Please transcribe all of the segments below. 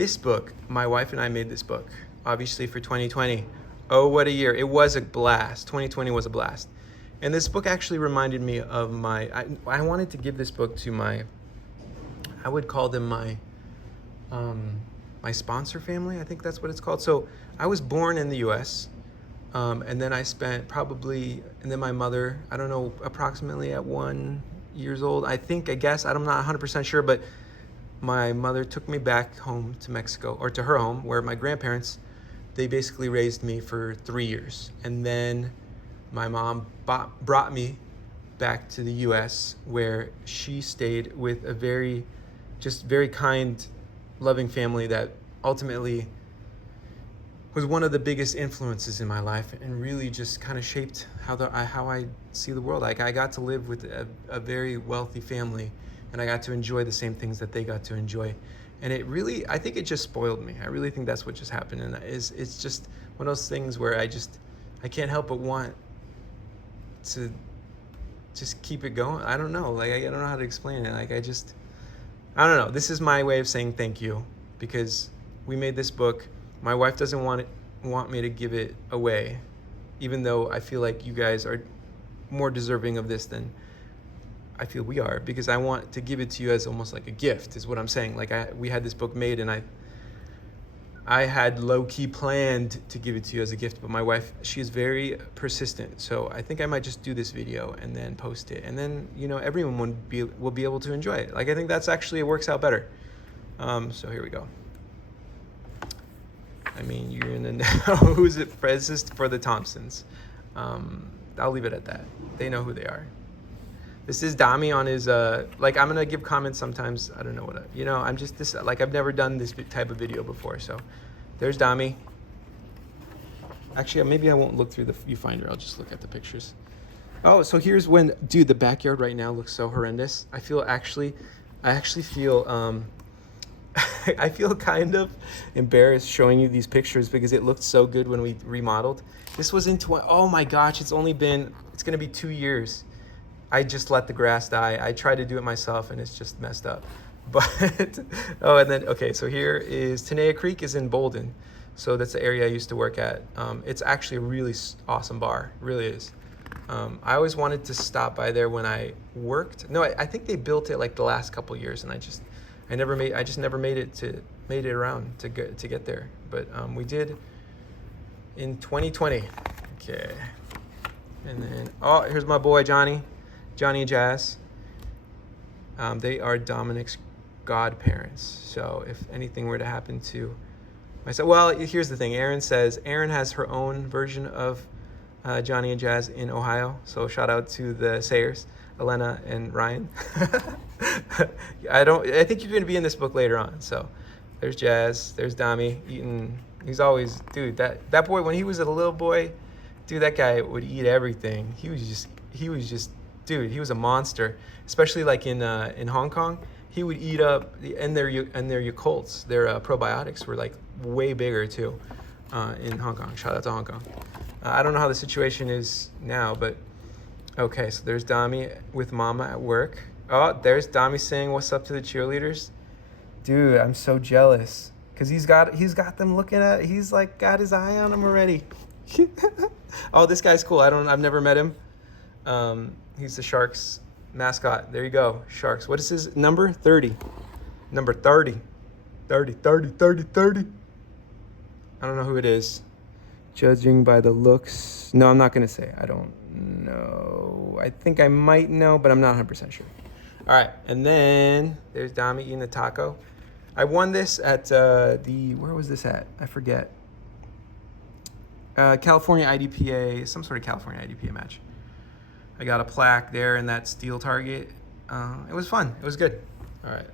this book, my wife and I made this book, obviously for 2020. Oh, what a year. It was a blast. 2020 was a blast. And this book actually reminded me of I wanted to give this book to I would call them my sponsor family. I think that's what it's called. So I was born in the US. And then I spent and then my mother, I don't know, approximately at 1 years old, I guess, I'm not 100% sure, but my mother took me back home to Mexico, or to her home, where my grandparents, they basically raised me for 3 years. And then my mom brought me back to the US, where she stayed with a very kind, loving family that ultimately was one of the biggest influences in my life, and really just kind of shaped how I see the world. Like, I got to live with a very wealthy family, and I got to enjoy the same things that they got to enjoy. And I think it just spoiled me. I really think that's what just happened. And it's just one of those things where I can't help but want to just keep it going. I don't know. Like, I don't know how to explain it. Like, I don't know. This is my way of saying thank you, because we made this book. My wife doesn't want me to give it away, even though I feel like you guys are more deserving of this than I feel we are, because I want to give it to you as almost like a gift, is what I'm saying. Like, we had this book made, and I had low-key planned to give it to you as a gift, but my wife, she is very persistent. So I think I might just do this video and then post it, and then, everyone will be able to enjoy it. Like, I think that's actually, it works out better. So here we go. I mean, you're in the know. Who's it? This for the Thompsons. I'll leave it at that. They know who they are. This is Dami on his, I'm going to give comments sometimes. I don't know I'm just this, I've never done this type of video before. So there's Dami. Actually, maybe I won't look through the viewfinder. I'll just look at the pictures. Oh, so here's when, dude, the backyard right now looks so horrendous. I actually feel, I feel kind of embarrassed showing you these pictures, because it looked so good when we remodeled. This was oh my gosh, it's going to be 2 years. I just let the grass die. I tried to do it myself, and it's just messed up. But, and then, okay, so here is Tenaya Creek is in Bolden. So that's the area I used to work at. It's actually a really awesome bar, it really is. I always wanted to stop by there when I worked. No, I think they built it like the last couple years, and I just never made it around to get there. But we did in 2020. Okay. And then, here's my boy Johnny and Jazz. They are Dominic's godparents. So if anything were to happen to myself, well, here's the thing. Erin has her own version of Johnny and Jazz in Ohio. So shout out to the Sayers, Elena and Ryan. I think you're going to be in this book later on. So there's Jazz, there's Dami eating. He's always, dude, that boy, when he was a little boy, dude, that guy would eat everything. He was just, dude, he was a monster, especially like in Hong Kong. He would eat up, and their Yakults, their probiotics were like way bigger too in Hong Kong. Shout out to Hong Kong. I don't know how the situation is now, but okay, so there's Dami with Mama at work. Oh, there's Dami saying what's up to the cheerleaders. Dude, I'm so jealous, because he's got them looking at, he's like got his eye on them already. Oh, this guy's cool. I've never met him. He's the Sharks mascot. There you go, Sharks. What is his number? 30. Number 30. 30. I don't know who it is. Judging by the looks. No, I'm not going to say. I don't know. I think I might know, but I'm not 100% sure. All right, and then there's Dami eating the taco. I won this at where was this at? I forget. California IDPA, some sort of California IDPA match. I got a plaque there in that steel target. It was fun. It was good. All right,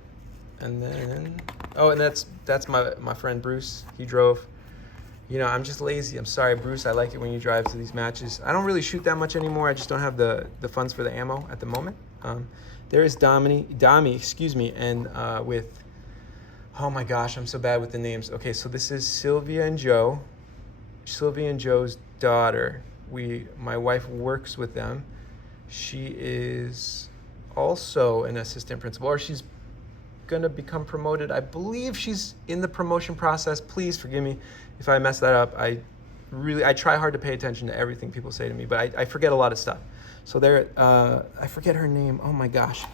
and then and that's my friend Bruce. He drove. I'm just lazy. I'm sorry, Bruce. I like it when you drive to these matches. I don't really shoot that much anymore. I just don't have the funds for the ammo at the moment. There is Dami, excuse me, and with, oh my gosh, I'm so bad with the names. Okay, so this is Sylvia and Joe. Sylvia and Joe's daughter. My wife works with them. She is also an assistant principal, or she's gonna become promoted. I believe she's in the promotion process. Please forgive me if I mess that up. I try hard to pay attention to everything people say to me, but I forget a lot of stuff. So I forget her name. Oh my gosh.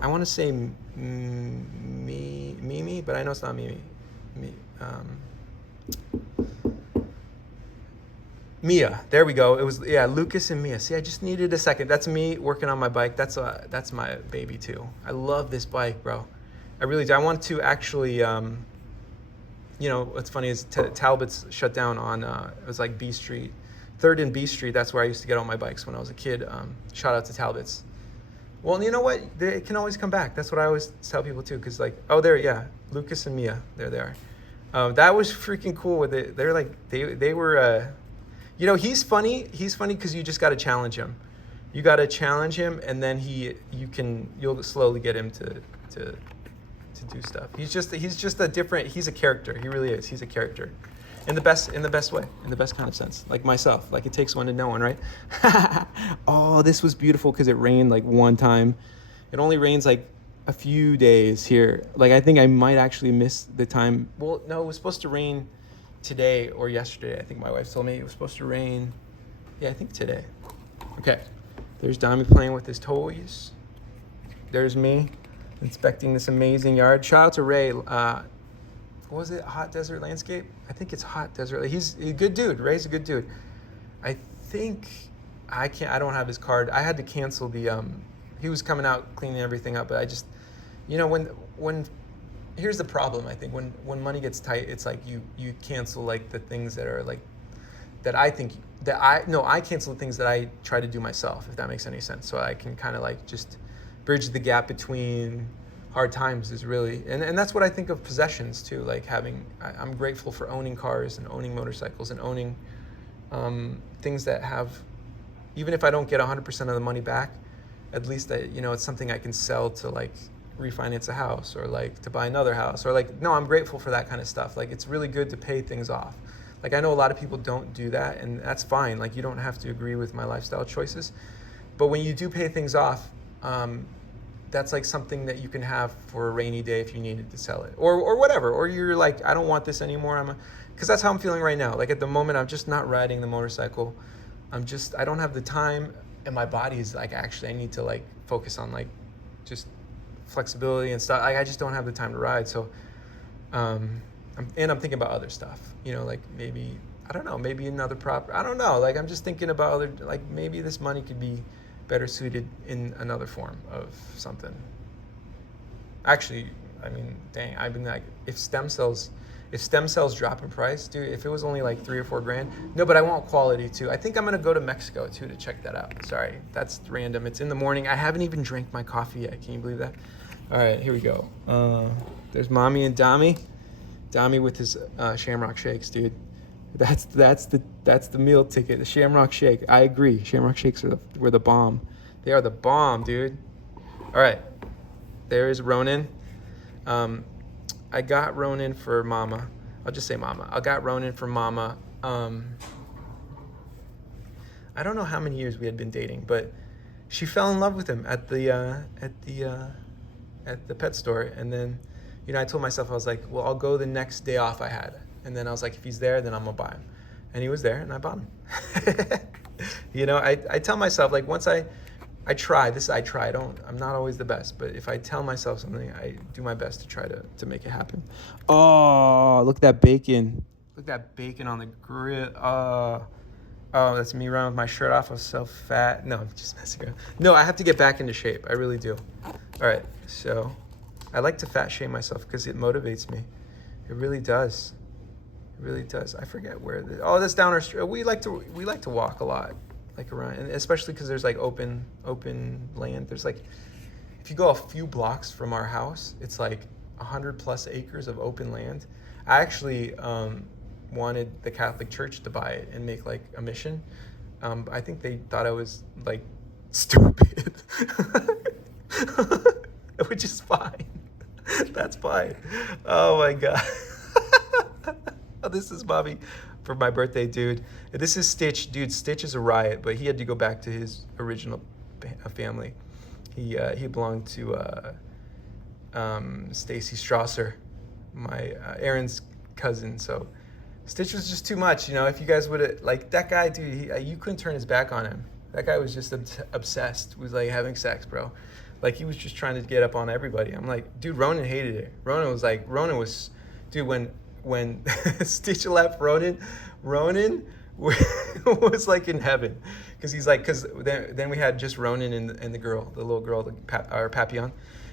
I want to say Mimi, but I know it's not Mimi. Mia, there we go. It was, yeah, Lucas and Mia. See, I just needed a second. That's me working on my bike. That's my baby too. I love this bike, bro. I really do. I want to actually, what's funny is Talbot's shut down on, it was like B Street, 3rd and B Street. That's where I used to get all my bikes when I was a kid. Shout out to Talbot's. Well, you know what? They can always come back. That's what I always tell people too. Cause like, oh, Lucas and Mia, there they are. That was freaking cool with it. They're like, they were, he's funny. He's funny because you just got to challenge him. You got to challenge him, and then you'll slowly get him to do stuff. He's just he's a character. He really is. He's a character, in the best way, in the best kind of sense. Like myself. Like it takes one to know one, right? Oh, this was beautiful because it rained like one time. It only rains like a few days here. Like I think I might actually miss the time. Well, no, it was supposed to rain today or yesterday. I think my wife told me it was supposed to rain. Yeah, I think today. Okay. There's Dami playing with his toys. There's me inspecting this amazing yard. Shout out to Ray. What was it? Hot Desert Landscape? I think it's Hot Desert. He's a good dude. Ray's a good dude. I think I don't have his card. I had to cancel he was coming out cleaning everything up, but I just, when here's the problem. I think when money gets tight, it's like you cancel like the things that are like I cancel the things that I try to do myself, if that makes any sense. So I can kind of like just bridge the gap between hard times is really, and that's what I think of possessions too. Like I'm grateful for owning cars and owning motorcycles and owning things that have, even if I don't get 100% of the money back, at least it's something I can sell to like refinance a house or like to buy another house or like, no, I'm grateful for that kind of stuff. Like it's really good to pay things off. Like I know a lot of people don't do that, and that's fine. Like you don't have to agree with my lifestyle choices, but when you do pay things off, that's like something that you can have for a rainy day if you needed to sell it or whatever, or you're like, I don't want this anymore. Because that's how I'm feeling right now. Like at the moment, I'm just not riding the motorcycle. I don't have the time, and my body's like, actually I need to like focus on like just flexibility and stuff. I just don't have the time to ride. So, I'm thinking about other stuff, like maybe, I don't know, maybe another property. I don't know. Like I'm just thinking about other, like maybe this money could be better suited in another form of something. Actually, I mean, dang, I've been like, if stem cells drop in price, dude, if it was only like $3 or $4 grand, no, but I want quality too. I think I'm gonna go to Mexico too to check that out. Sorry, that's random. It's in the morning. I haven't even drank my coffee yet. Can you believe that? All right, here we go. There's Mommy and Dami with his Shamrock Shakes, dude. That's the meal ticket. The Shamrock Shake. I agree. Shamrock Shakes were the bomb. They are the bomb, dude. All right. There is Ronin. I got Ronin for Mama. I'll just say Mama. I got Ronin for Mama. I don't know how many years we had been dating, but she fell in love with him at the pet store, and then, I told myself, I was like, well, I'll go the next day off I had. And then I was like, if he's there, then I'm gonna buy him. And he was there, and I bought him. I tell myself, like, once I try. I'm not always the best, but if I tell myself something, I do my best to try to make it happen. Oh, look at that bacon. Look at that bacon on the grill. Oh, that's me running with my shirt off. I'm so fat. No, I'm just messing around. No, I have to get back into shape. I really do. All right, so I like to fat shame myself because it motivates me. It really does. It really does. I forget where. That's down our street. We like to walk a lot, like around, and especially because there's like open land. There's like, if you go a few blocks from our house, it's like 100+ acres of open land. I actually wanted the Catholic Church to buy it and make like a mission. I think they thought I was like stupid, which is fine. That's fine. Oh my God. Oh, this is Bobby for my birthday, dude. This is Stitch. Dude, Stitch is a riot, but he had to go back to his original family. He belonged to Stacy Strasser, my Aaron's cousin. So Stitch was just too much, you know. If you guys would have, like, that guy, dude, you couldn't turn his back on him. That guy was just obsessed with, like, having sex, bro. Like, he was just trying to get up on everybody. I'm like, dude, Ronan hated it. Ronan was, dude, when Stitch left Ronan was like in heaven, because he's like, because then we had just Ronan and the girl, the little girl, our Papillon,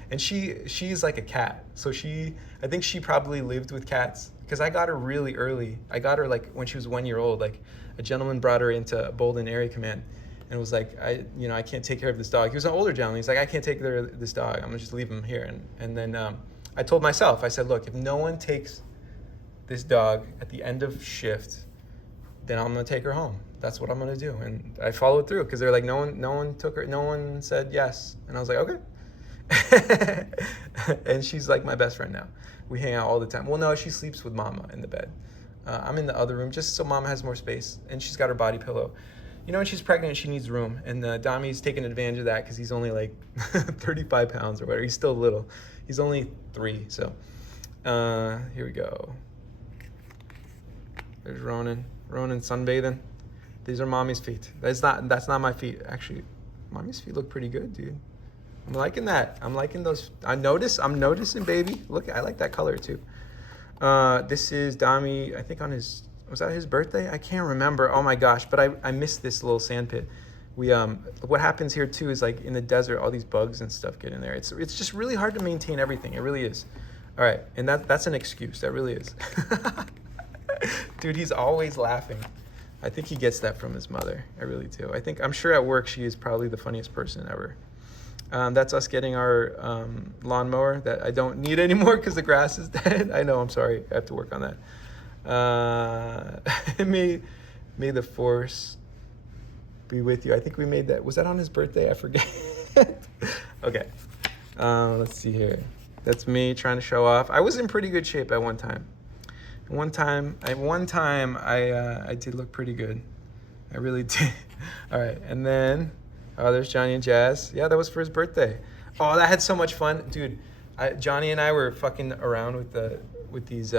and she's like a cat. So I think she probably lived with cats, because I got her really early. I got her like when she was 1 year old. Like, a gentleman brought her into Bolden Area Command, and was like, I can't take care of this dog. He was an older gentleman. He's like, I can't take care of this dog. I'm gonna just leave him here. And then I told myself, I said, look, if no one takes this dog at the end of shift, then I'm gonna take her home. That's what I'm gonna do. And I followed through, because they're like, no one took her, no one said yes. And I was like, okay. And she's like my best friend now. We hang out all the time. Well, no, she sleeps with Mama in the bed. I'm in the other room just so Mama has more space, and she's got her body pillow. You know, when she's pregnant, she needs room, and Dami's taking advantage of that, because he's only like 35 pounds or whatever. He's still little. He's only 3, so here we go. There's Ronan sunbathing. These are Mommy's feet. That's not my feet. Actually, Mommy's feet look pretty good, dude. I'm liking that. I'm liking those. I'm noticing, baby. Look, I like that color too. This is Dami, I think was that his birthday? I can't remember. Oh my gosh, but I missed this little sand pit. We what happens here too is, like, in the desert, all these bugs and stuff get in there. It's just really hard to maintain everything. It really is. All right, and that's an excuse. That really is. Dude, he's always laughing. I think he gets that from his mother. I really do. I'm sure at work she is probably the funniest person ever. That's us getting our lawnmower that I don't need anymore because the grass is dead. I know, I'm sorry. I have to work on that. May the force be with you. I think we made that. Was that on his birthday? I forget. Okay. Let's see here. That's me trying to show off. I was in pretty good shape at one time. One time I did look pretty good. I really did. All right, and then there's Johnny and Jazz. Yeah, that was for his birthday. Oh, that had so much fun, dude. Johnny and I were fucking around with these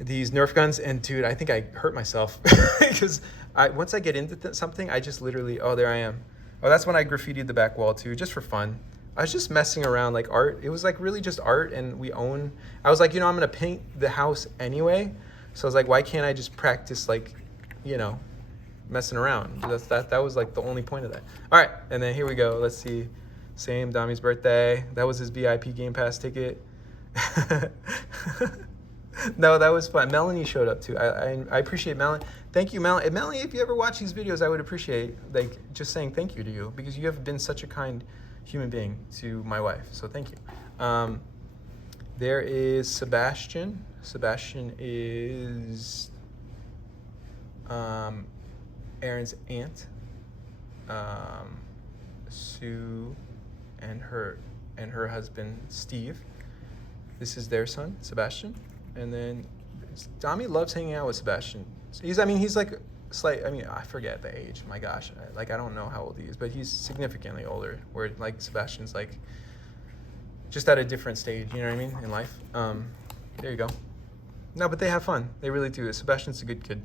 Nerf guns, and dude, I think I hurt myself because once I get into something, I just literally, there I am. Oh, that's when I graffitied the back wall too, just for fun. I was just messing around, like art. It was like really just art, and I was like, I'm gonna paint the house anyway. So I was like, why can't I just practice, like, messing around? That was like the only point of that. All right, and then here we go. Let's see. Same, Dami's birthday. That was his VIP Game Pass ticket. No, that was fun. Melanie showed up too. I appreciate Melanie. Thank you, Melanie. Melanie, if you ever watch these videos, I would appreciate, like, just saying thank you to you, because you have been such a kind human being to my wife. So thank you. There is Sebastian. Sebastian is Aaron's aunt, Sue, and her husband Steve. This is their son, Sebastian. And then Dami loves hanging out with Sebastian. He's like I forget the age. My gosh, I don't know how old he is, but he's significantly older. Where, like, Sebastian's like just at a different stage. You know what I mean, in life. There you go. No, but they have fun. They really do. Sebastian's a good kid.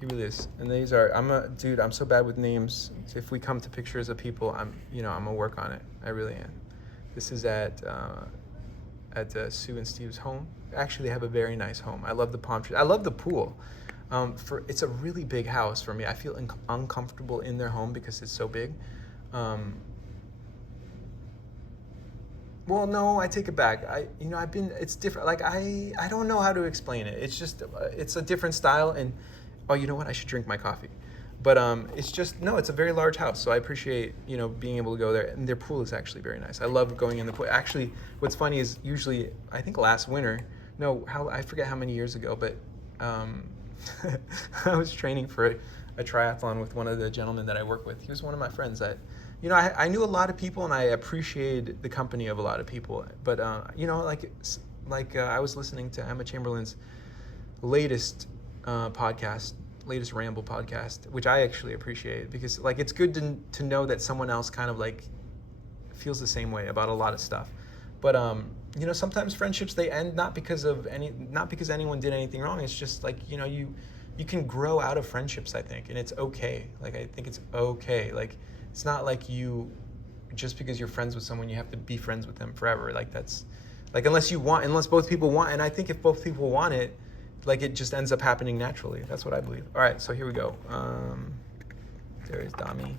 He really is. And these are. I'm so bad with names. If we come to pictures of people, I'm gonna work on it. I really am. This is at Sue and Steve's home. Actually, they have a very nice home. I love the palm trees. I love the pool. It's a really big house for me. I feel uncomfortable in their home because it's so big. Well, no, I take it back. It's different. Like, I don't know how to explain it. It's just, it's a different style. And, you know what? I should drink my coffee. But it's just, no, it's a very large house. So I appreciate, being able to go there. And their pool is actually very nice. I love going in the pool. Actually, what's funny is usually, I think last winter, I forget how many years ago, but I was training for a triathlon with one of the gentlemen that I work with. He was one of my friends that, I knew a lot of people, and I appreciated the company of a lot of people. But, I was listening to Emma Chamberlain's latest podcast, latest Ramble podcast, which I actually appreciate, because, like, it's good to know that someone else kind of, like, feels the same way about a lot of stuff. But you know, sometimes friendships, they end not because anyone did anything wrong. It's just like, you know, you can grow out of friendships, I think, and it's okay. Like, I think it's okay. Like, it's not like you, just because you're friends with someone, you have to be friends with them forever. Like, that's like, unless both people want, and I think if both people want it, like, it just ends up happening naturally. That's what I believe. All right, so here we go. There is Dami.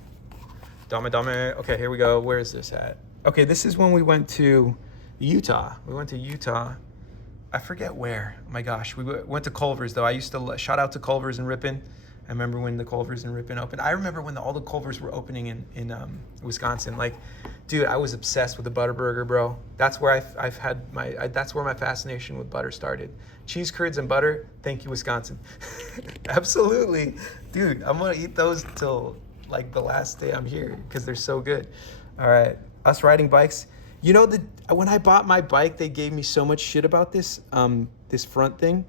Okay, here we go. Where is this at? Okay, this is when we went to Utah. We went to Utah. I forget where. Oh my gosh, we went to Culver's though. I used to shout out to Culver's and Ripon. I remember when the Culver's and Ripon opened. I remember when all the Culver's were opening in Wisconsin. Like, dude, I was obsessed with the Butterburger, bro. That's where I've had that's where my fascination with butter started. Cheese curds and butter. Thank you, Wisconsin. Absolutely, dude. I'm gonna eat those till like the last day I'm here because they're so good. All right, us riding bikes. You know, when I bought my bike, they gave me so much shit about this front thing.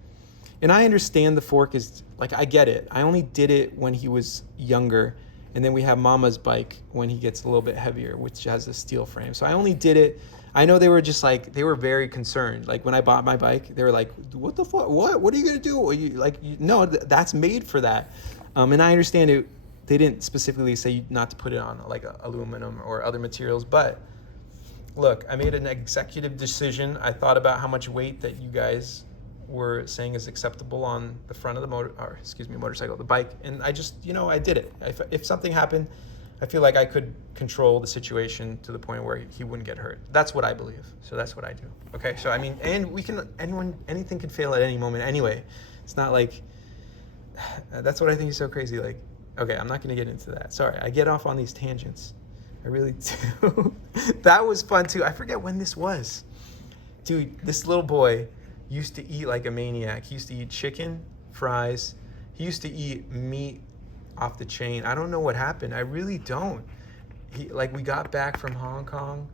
And I understand the fork is, like, I get it. I only did it when he was younger. And then we have Mama's bike when he gets a little bit heavier, which has a steel frame. So I only did it. I know they were just like, they were very concerned. Like, when I bought my bike, they were like, what the fuck? What are you going to do? No, that's made for that. And I understand it. They didn't specifically say not to put it on, like, aluminum or other materials. But look, I made an executive decision. I thought about how much weight that you guys were saying is acceptable on the front of the motorcycle, the bike. And I just, you know, I did it. If something happened, I feel like I could control the situation to the point where he wouldn't get hurt. That's what I believe. So that's what I do. Okay. So, I mean, and anything can fail at any moment anyway. It's not like, that's what I think is so crazy. Like, okay, I'm not going to get into that. Sorry. I get off on these tangents. I really do. That was fun too. I forget when this was. Dude, this little boy used to eat like a maniac. He used to eat chicken, fries. He used to eat meat off the chain. I don't know what happened. I really don't. We got back from Hong Kong,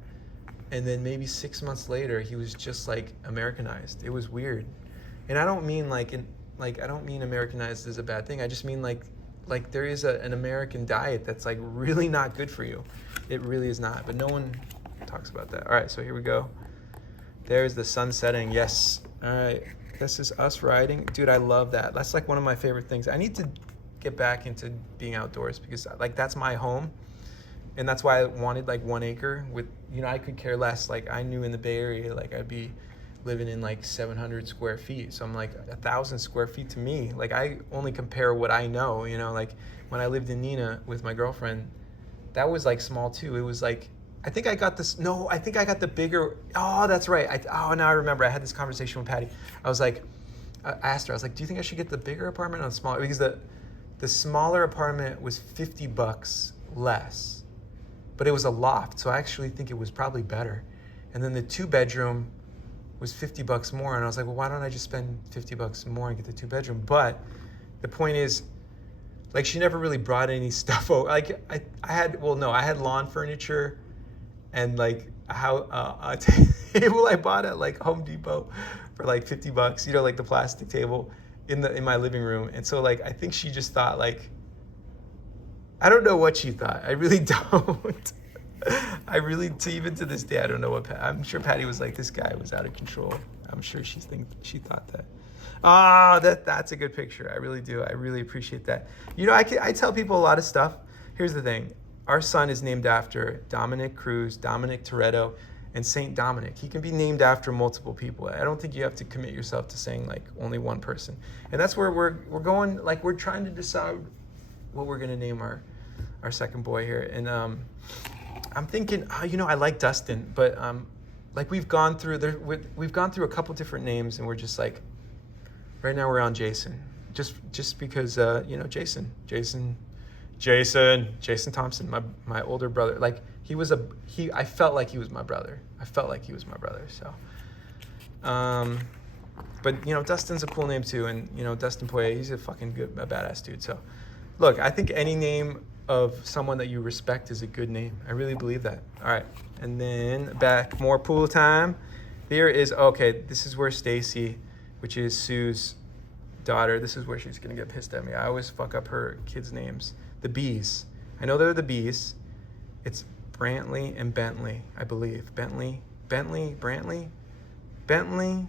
and then maybe 6 months later, he was just like Americanized. It was weird. And I don't mean I don't mean Americanized is a bad thing. I just mean like there is an American diet that's like really not good for you. It really is not. But no one talks about that. All right, so here we go. There's the sun setting. Yes. All right. This is us riding. Dude, I love that. That's like one of my favorite things. I need to get back into being outdoors because like that's my home. And that's why I wanted like 1 acre with, you know, I could care less. Like I knew in the Bay Area, like I'd be living in like 700 square feet. So I'm like 1,000 square feet to me. Like I only compare what I know, you know, like when I lived in Nina with my girlfriend, that was like small too. It was like, I think I got the bigger, oh, that's right. Now I remember I had this conversation with Patty. I asked her, I was like, do you think I should get the bigger apartment or the smaller? Because the smaller apartment was $50 less, but it was a loft. So I actually think it was probably better. And then the 2-bedroom was $50 more. And I was like, well, why don't I just spend $50 more and get the 2-bedroom? But the point is, like, she never really brought any stuff over. Like I had lawn furniture and like a table I bought at like Home Depot for like $50, you know, like the plastic table in my living room. And so like, I think she just thought like, I don't know what she thought. I really don't. Even to this day, I don't know what, I'm sure Patty was like, this guy was out of control. I'm sure she thought that. That's a good picture. I really do. I really appreciate that. You know, I tell people a lot of stuff. Here's the thing. Our son is named after Dominic Cruz, Dominic Toretto, and Saint Dominic. He can be named after multiple people. I don't think you have to commit yourself to saying like only one person. And that's where we're going. Like we're trying to decide what we're gonna name our second boy here. And I'm thinking, you know, I like Dustin, but like we've gone through a couple different names, and we're just like, right now we're on Jason, just because you know, Jason Thompson, my older brother. Like I felt like he was my brother. So, but you know, Dustin's a cool name too, and you know, Dustin Poirier, he's a badass dude. So, look, I think any name of someone that you respect is a good name. I really believe that. All right, and then back, more pool time. This is where Stacy, which is Sue's daughter, this is where she's gonna get pissed at me. I always fuck up her kids' names. The Bees. I know they're the Bees. It's Brantley and Bentley, I believe. Bentley, Brantley, Braden,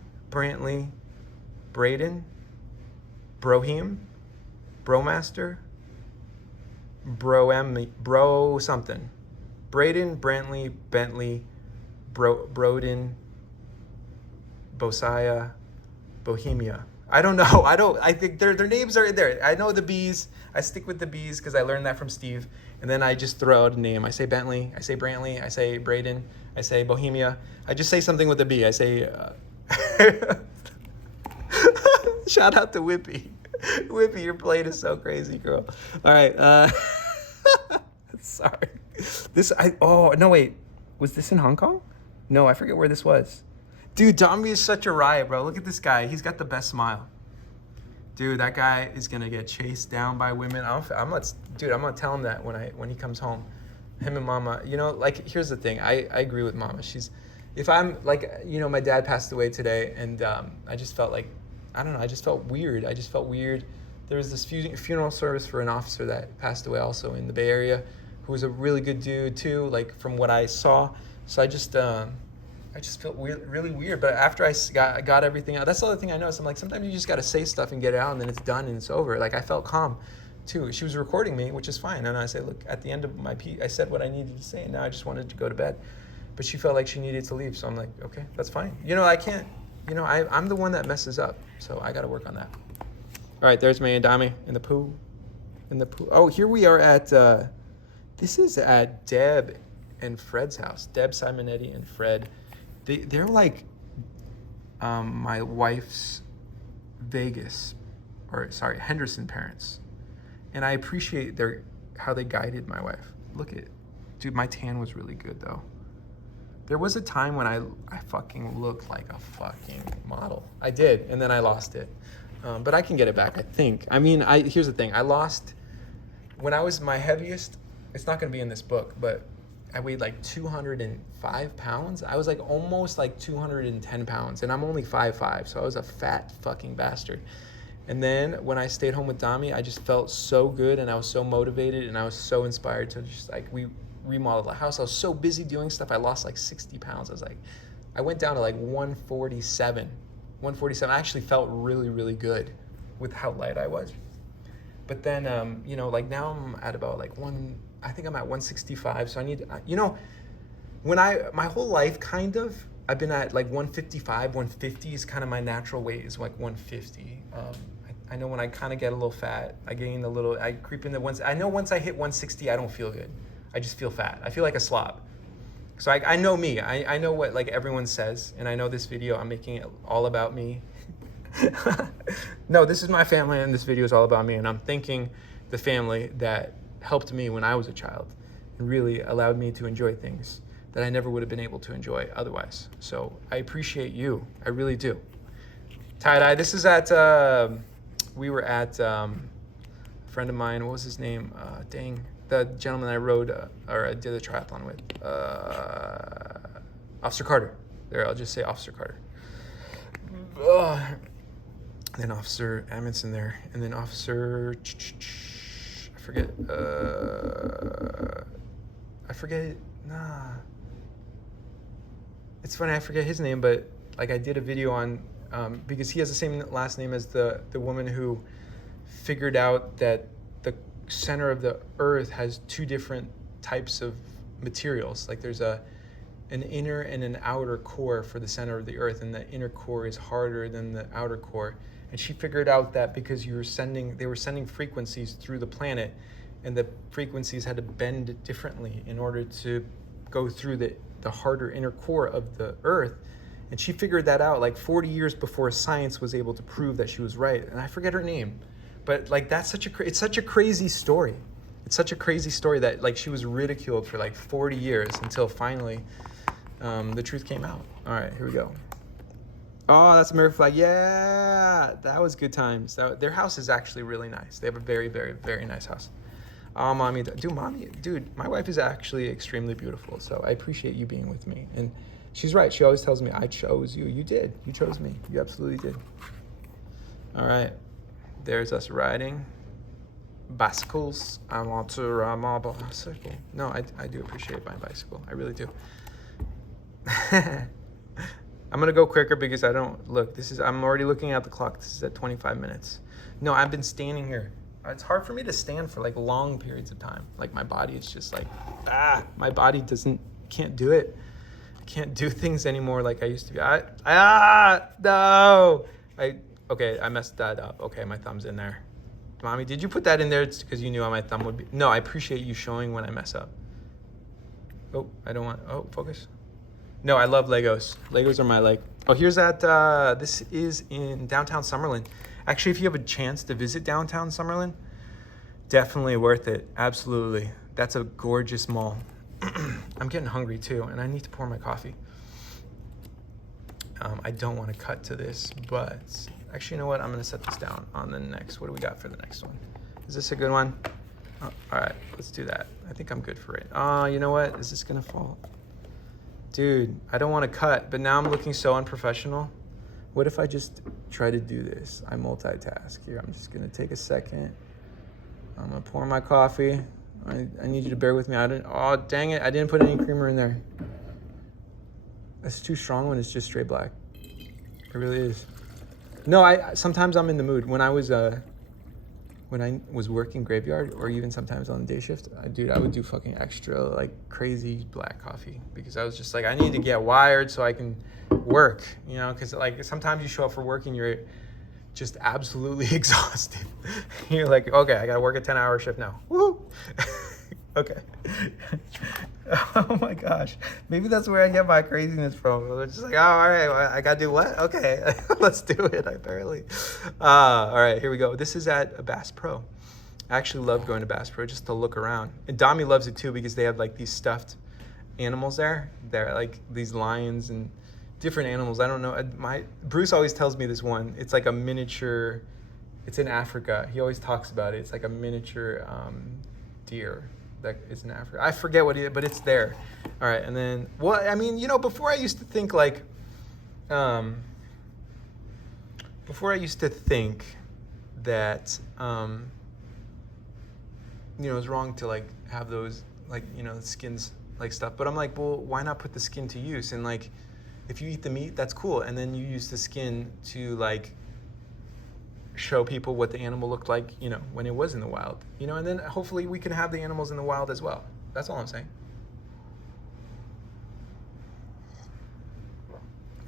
Brohim, Bromaster, Bro something. Braden, Brantley, Bentley, Broden, Bosiah, Bohemia. I don't know. I think their names are in there. I know the B's. I stick with the B's because I learned that from Steve. And then I just throw out a name. I say Bentley. I say Brantley. I say Braden. I say Bohemia. I just say something with the B. I say... Shout out to Whippy. Whippy, your plate is so crazy, girl. All right. Sorry. No, wait. Was this in Hong Kong? No, I forget where this was. Dude, Dami is such a riot, bro. Look at this guy. He's got the best smile. Dude, that guy is gonna get chased down by women. I'm gonna tell him that when he comes home. Him and Mama. You know, like, here's the thing. I agree with Mama. If I'm like, you know, my dad passed away today, and I just felt like, I don't know. I just felt weird. There was this funeral service for an officer that passed away also in the Bay Area, who was a really good dude too. Like, from what I saw. So I just felt weird, really weird. But after I got everything out, that's the other thing I noticed. I'm like, sometimes you just got to say stuff and get it out, and then it's done and it's over. Like, I felt calm, too. She was recording me, which is fine. And I said, look, at the end of my piece, I said what I needed to say, and now I just wanted to go to bed. But she felt like she needed to leave, so I'm like, okay, that's fine. You know, I can't, you know, I'm the one that messes up, so I got to work on that. All right, there's me and Dami in the pool. Oh, here we are at, this is at Deb and Fred's house. Deb Simonetti and Fred. They're like my wife's Henderson parents. And I appreciate how they guided my wife. Look at, dude, my tan was really good though. There was a time when I fucking looked like a fucking model. I did, and then I lost it. But I can get it back, I think. I mean, here's the thing. I lost, when I was my heaviest, it's not gonna be in this book, but I weighed like 205 pounds. I was like almost like 210 pounds, and I'm only 5'5", so I was a fat fucking bastard. And then when I stayed home with Dami, I just felt so good, and I was so motivated, and I was so inspired to just like, we remodeled the house. I was so busy doing stuff, I lost like 60 pounds. I went down to like 147. I actually felt really, really good with how light I was. But then, you know, like now I'm at about like I think I'm at 165. So I need, you know, my whole life kind of, I've been at like 155, 150 is kind of my natural weight, is like 150. I know when I kind of get a little fat, I creep into I know once I hit 160, I don't feel good. I just feel fat. I feel like a slob. So I know me. I know what like everyone says, and I know this video, I'm making it all about me. No, this is my family, and this video is all about me, and I'm thanking the family that helped me when I was a child and really allowed me to enjoy things that I never would have been able to enjoy otherwise. So I appreciate you. I really do. Tie-dye. This is at, we were at a friend of mine. What was his name? The gentleman I rode, or I did a triathlon with. Officer Carter. There, I'll just say Officer Carter. Then Officer Amundsen there. And then Officer... I forget. It's funny, I forget his name, but like I did a video on, because he has the same last name as the woman who figured out that the center of the earth has two different types of materials. Like there's an inner and an outer core for the center of the earth, and the inner core is harder than the outer core. And she figured out that because they were sending frequencies through the planet, and the frequencies had to bend differently in order to go through the harder inner core of the earth. And she figured that out like 40 years before science was able to prove that she was right. And I forget her name, but like that's it's such a crazy story. It's such a crazy story that like she was ridiculed for like 40 years until finally the truth came out. All right, here we go. Oh, that's American flag. Yeah, that was good times. Their house is actually really nice. They have a very, very, very nice house. Oh, mommy, dude, my wife is actually extremely beautiful. So I appreciate you being with me. And she's right. She always tells me, I chose you. You did. You chose me. You absolutely did. All right. There's us riding. bicycles. I want to ride my bicycle. No, I do appreciate my bicycle. I really do. I'm gonna go quicker because I don't look. I'm already looking at the clock. This is at 25 minutes. No, I've been standing here. It's hard for me to stand for like long periods of time. Like my body is just like, my body can't do it. I can't do things anymore like I used to be. No. Okay, I messed that up. Okay, my thumb's in there. Mommy, did you put that in there because you knew how my thumb would be? No, I appreciate you showing when I mess up. Oh, focus. No, I love Legos. Legos are my here's that, this is in downtown Summerlin. Actually, if you have a chance to visit downtown Summerlin, definitely worth it. Absolutely. That's a gorgeous mall. I'm getting hungry too, and I need to pour my coffee. I don't want to cut to this, but actually, you know what? I'm going to set this down on the next. What do we got for the next one? Is this a good one? Oh, all right, let's do that. I think I'm good for it. You know what? Is this going to fall? Dude, I don't want to cut, but now I'm looking so unprofessional. What if I just try to do this? I multitask here. I'm just going to take a second. I'm going to pour my coffee. I need you to bear with me. Oh, dang it. I didn't put any creamer in there. It's too strong when it's just straight black. It really is. No, sometimes I'm in the mood. When I was working graveyard or even sometimes on the day shift, I would do fucking extra like crazy black coffee because I was just like, I need to get wired so I can work, you know, because like sometimes you show up for work and you're just absolutely exhausted. You're like, okay, I gotta work a 10-hour shift now. Woo! Okay. Oh my gosh. Maybe that's where I get my craziness from. It's just like, oh, all right, well, I gotta do what? Okay, let's do it, apparently. All right, here we go. This is at Bass Pro. I actually love going to Bass Pro just to look around. And Dami loves it too because they have like these stuffed animals there. They're like these lions and different animals. I don't know. Bruce always tells me this one. It's like a miniature, it's in Africa. He always talks about it. It's like a miniature deer. That is in Africa. I forget what but it's there. All right, and then, well, I mean, you know, before I used to think that, you know, it's wrong to like have those like, you know, skins like stuff. But I'm like, well, why not put the skin to use? And like, if you eat the meat, that's cool. And then you use the skin to like show people what the animal looked like, you know, when it was in the wild, you know, and then hopefully we can have the animals in the wild as well. That's all I'm saying.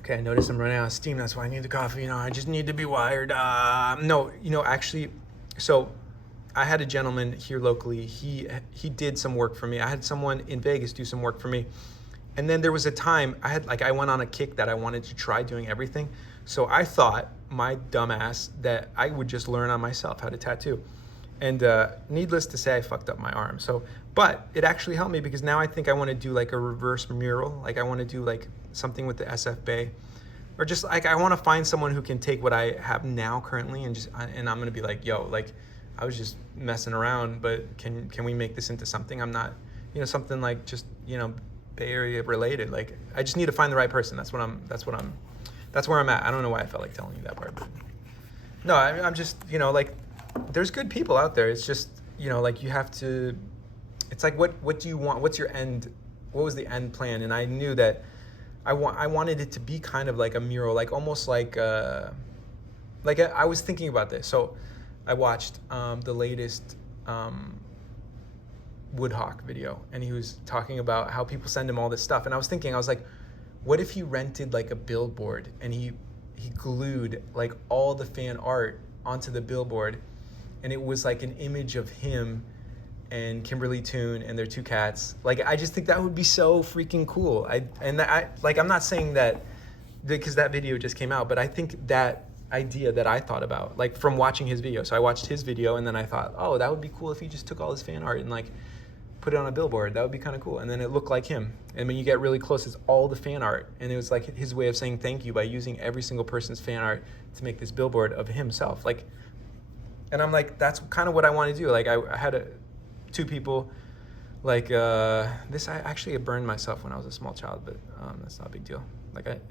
Okay, I notice I'm running out of steam. That's why I need the coffee. You know, I just need to be wired. No, you know, actually, so I had a gentleman here locally. He did some work for me. I had someone in Vegas do some work for me. And then there was a time I went on a kick that I wanted to try doing everything. So I thought, my dumbass, that I would just learn on myself how to tattoo. And needless to say, I fucked up my arm. But it actually helped me because now I think I want to do like a reverse mural. Like I want to do like something with the SF Bay. Or just like, I want to find someone who can take what I have now currently and I'm going to be like, yo, like I was just messing around, but can we make this into something? I'm not, you know, something like just, you know, Bay Area related. Like I just need to find the right person. That's where I'm at. I don't know why I felt like telling you that part, but no, I'm just, you know, like there's good people out there. It's just, you know, like you have to, it's like, what do you want? What was the end plan? And I knew that I wanted it to be kind of like a mural, like almost like I was thinking about this. So I watched the latest Woodhawk video, and he was talking about how people send him all this stuff. And I was like, what if he rented like a billboard and he glued like all the fan art onto the billboard, and it was like an image of him and Kimberly Toon and their two cats. Like, I just think that would be so freaking cool. I'm not saying that because that video just came out, but I think that idea that I thought about, like from watching his video. So I watched his video and then I thought, oh, that would be cool if he just took all his fan art and like put it on a billboard. That would be kind of cool. And then it looked like him. And when you get really close, it's all the fan art. And it was like his way of saying thank you by using every single person's fan art to make this billboard of himself. Like, and I'm like, that's kind of what I want to do. Like I had two people like this. I actually burned myself when I was a small child, but that's not a big deal.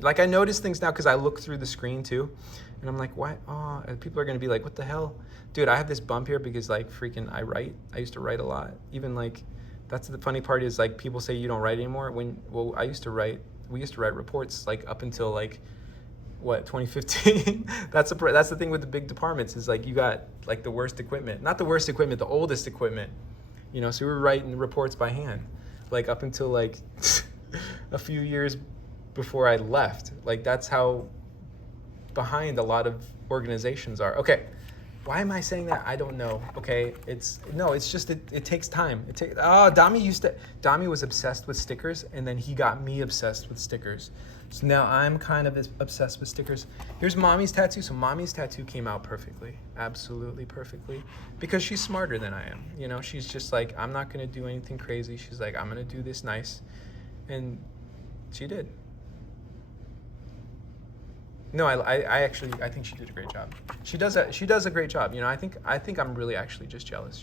Like I notice things now because I look through the screen too, and I'm like, why? Oh, and people are gonna be like, what the hell, dude? I have this bump here because like freaking I write. I used to write a lot. Even like, that's the funny part is like people say you don't write anymore. I used to write. We used to write reports like up until like what 2015. That's the thing with the big departments is like you got like the worst equipment, not the worst equipment, the oldest equipment. You know, so we were writing reports by hand, like up until like a few years before I left. Like that's how behind a lot of organizations are. Okay, why am I saying that? I don't know. Okay, it's just it takes time. Dami was obsessed with stickers, and then he got me obsessed with stickers. So now I'm kind of obsessed with stickers. Here's mommy's tattoo. So mommy's tattoo came out perfectly, absolutely perfectly, because she's smarter than I am. You know, she's just like, I'm not gonna do anything crazy. She's like, I'm gonna do this nice, and she did. No, I think she did a great job. She does a great job. You know, I think I'm really actually just jealous.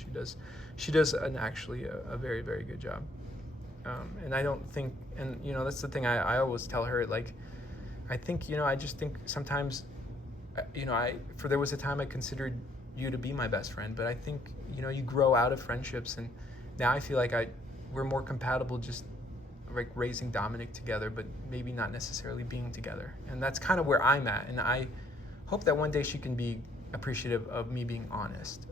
She does a very, very good job. And I don't think, and you know, that's the thing I always tell her, like, I think, you know, I just think sometimes, you know, there was a time I considered you to be my best friend, but I think, you know, you grow out of friendships, and now I feel like we're more compatible just like raising Dominic together, but maybe not necessarily being together. And that's kind of where I'm at. And I hope that one day she can be appreciative of me being honest.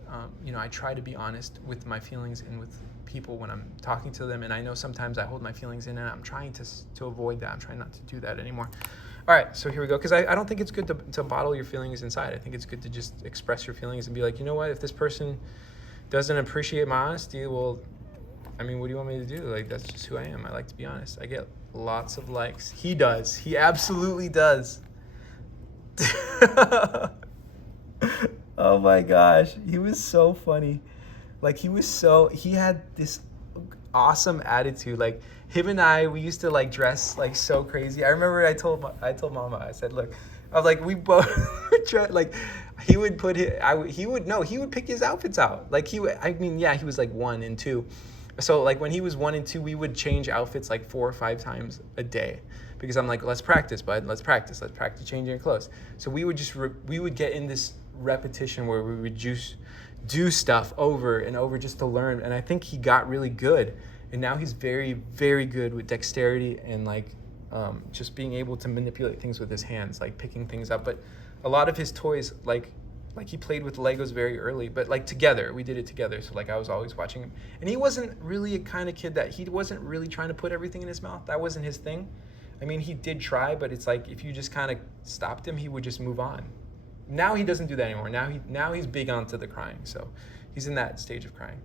You know, I try to be honest with my feelings and with people when I'm talking to them. And I know sometimes I hold my feelings in, and I'm trying to avoid that. I'm trying not to do that anymore. All right, so here we go. Because I don't think it's good to bottle your feelings inside. I think it's good to just express your feelings and be like, you know what, if this person doesn't appreciate my honesty, well, I mean, what do you want me to do? Like, that's just who I am. I like to be honest. I get lots of likes. He does. He absolutely does. Oh my gosh. He was so funny. Like, he had this awesome attitude. Like, him and we used to like dress like so crazy. I remember I told Mama, I said, look, I was like, we both like, he would pick his outfits out. Like he was like 1 and 2. So like when he was 1 and 2, we would change outfits like 4 or 5 times a day, because I'm like, let's practice, bud. Let's practice changing your clothes. So we would we would get in this repetition where we would just do stuff over and over just to learn. And I think he got really good. And now he's very, very good with dexterity and like just being able to manipulate things with his hands, like picking things up. But a lot of his toys, like he played with Legos very early, but like together, we did it together. So like I was always watching him, and he wasn't really a kind of kid that he wasn't really trying to put everything in his mouth. That wasn't his thing. I mean, he did try, but it's like, if you just kind of stopped him, he would just move on. Now he doesn't do that anymore. Now he's big onto the crying. So he's in that stage of crying.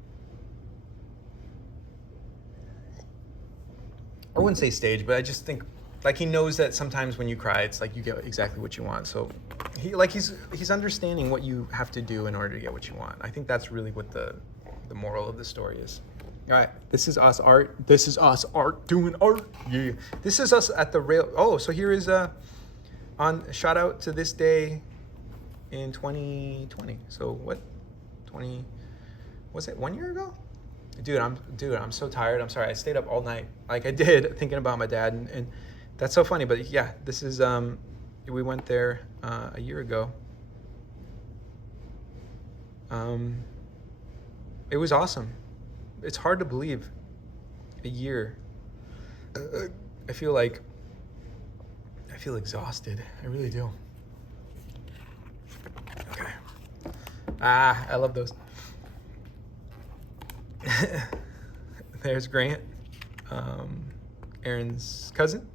I wouldn't say stage, but I just think like he knows that sometimes when you cry, it's like you get exactly what you want. So he's understanding what you have to do in order to get what you want. I think that's really what the moral of the story is. All right, this is us art. This is us art doing art. Yeah. This is us at the rail. Oh, so here is on shout out to this day in 2020. So what? Was it 1 year ago? Dude, I'm so tired. I'm sorry. I stayed up all night like I did thinking about my dad, and that's so funny. But yeah, this is we went there a year ago. It was awesome. It's hard to believe. A year. I feel exhausted. I really do. Okay. I love those. There's Grant, Aaron's cousin.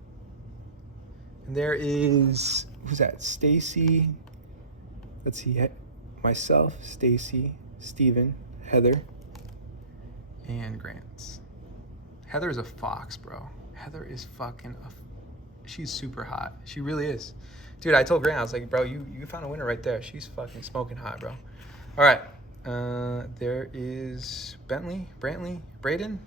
And there is, who's that? Stacy. Let's see, myself, Stacy, Steven, Heather, and Grant. Heather is a fox, bro. Heather is she's super hot. She really is. Dude, I told Grant, I was like, bro, you found a winner right there. She's fucking smoking hot, bro. All right. There is Brantley, Braden,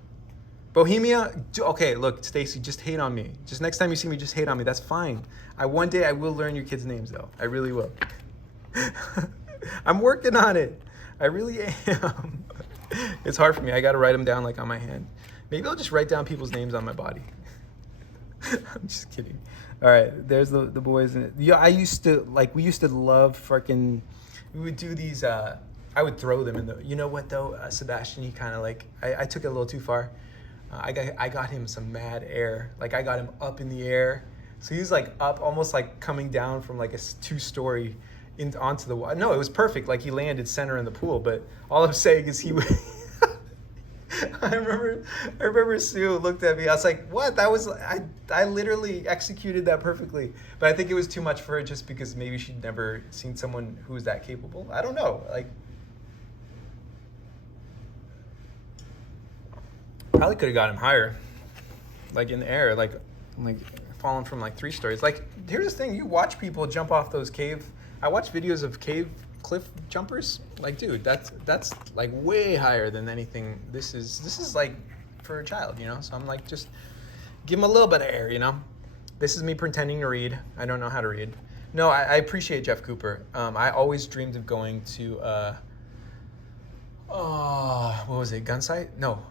Bohemia. Okay, look, Stacy, just hate on me. Just next time you see me, just hate on me. That's fine. One day I will learn your kids' names, though. I really will. I'm working on it. I really am. It's hard for me. I got to write them down like on my hand. Maybe I'll just write down people's names on my body. I'm just kidding. All right, there's the boys. And yeah, we used to love freaking. We would do these. I would throw them in the. You know what though, Sebastian? He kind of like. I took it a little too far. I got him some mad air. Like I got him up in the air, so he's like up, almost like coming down from like a 2-story onto the wall. No, it was perfect. Like he landed center in the pool. But all I'm saying is he would. I remember Sue looked at me. I was like, "What? That was I literally executed that perfectly." But I think it was too much for her, just because maybe she'd never seen someone who was that capable. I don't know. Like, probably could have got him higher, like in the air, like falling from like 3 stories. Like, here's the thing: you watch people jump off those cave. I watch videos of cave cliff jumpers. Like, dude, that's like way higher than anything. This is like for a child, you know. So I'm like, just give him a little bit of air, you know. This is me pretending to read. I don't know how to read. No, I appreciate Jeff Cooper. I always dreamed of going to what was it, Gunsight? No,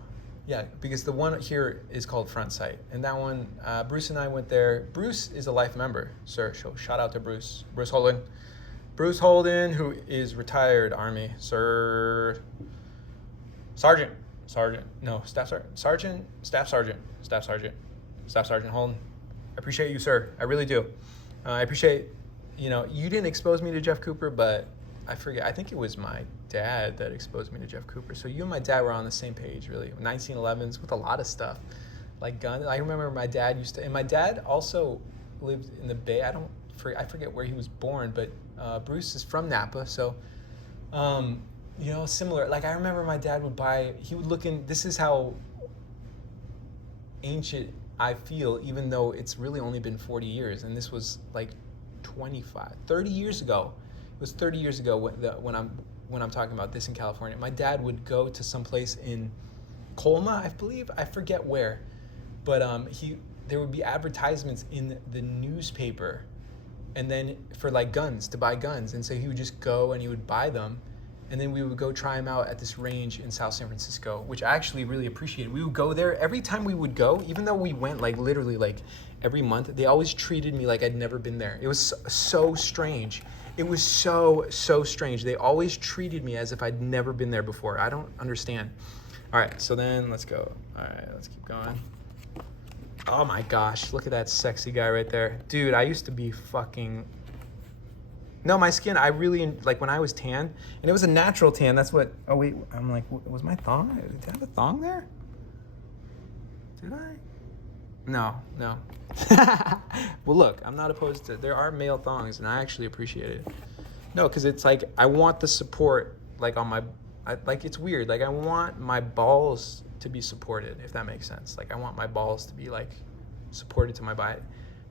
yeah, because the one here is called Front Sight, and that one, Bruce and I went there. Bruce is a life member, sir. So shout out to Bruce Holden. Bruce Holden, who is retired Army, Staff Sergeant Holden. I appreciate you, sir. I really do. I appreciate, you didn't expose me to Jeff Cooper, but I forget. I think it was my dad that exposed me to Jeff Cooper. So you and my dad were on the same page, really. 1911s with a lot of stuff, like guns. I remember my dad and my dad also lived in the Bay. I forget where he was born, but Bruce is from Napa, so similar. Like, I remember my dad he would look in. This is how ancient I feel, even though it's really only been 40 years, and this was like 30 years ago. It was 30 years ago when I'm talking about this in California. My dad would go to some place in Colma, I believe. I forget where, but there would be advertisements in the newspaper. And then for like guns, to buy guns. And so he would just go and he would buy them. And then we would go try them out at this range in South San Francisco, which I actually really appreciated. We would go there every time we would go, even though we went like literally like every month, they always treated me like I'd never been there. It was so strange. It was so strange. They always treated me as if I'd never been there before. I don't understand. All right, so then let's go. All right, let's keep going. Oh my gosh, look at that sexy guy right there. Dude, I used to be fucking... No, my skin, I really, like when I was tan, and it was a natural tan, that's what... Oh wait, I'm like, was my thong? Did I have a thong there? Did I? No. Well, look, I'm not opposed to... There are male thongs, and I actually appreciate it. No, because it's like, I want the support, like on my... like, it's weird. Like, I want my balls to be supported, if that makes sense. Like, I want my balls to be like supported to my body,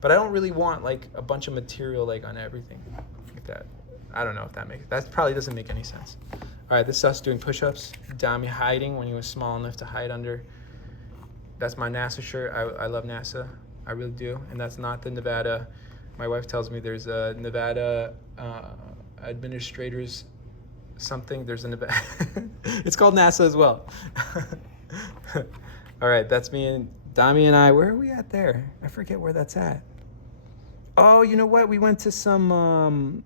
but I don't really want like a bunch of material like on everything like that. I don't know if that probably doesn't make any sense. All right, this is us doing push-ups. Dami hiding when he was small enough to hide under. That's my NASA shirt. I love NASA, I really do. And that's not the Nevada. My wife tells me there's a Nevada administrators something. There's a Nevada. It's called NASA as well. All right, that's me and Dami and I. Where are we at there? I forget where that's at. Oh, you know what? We went to some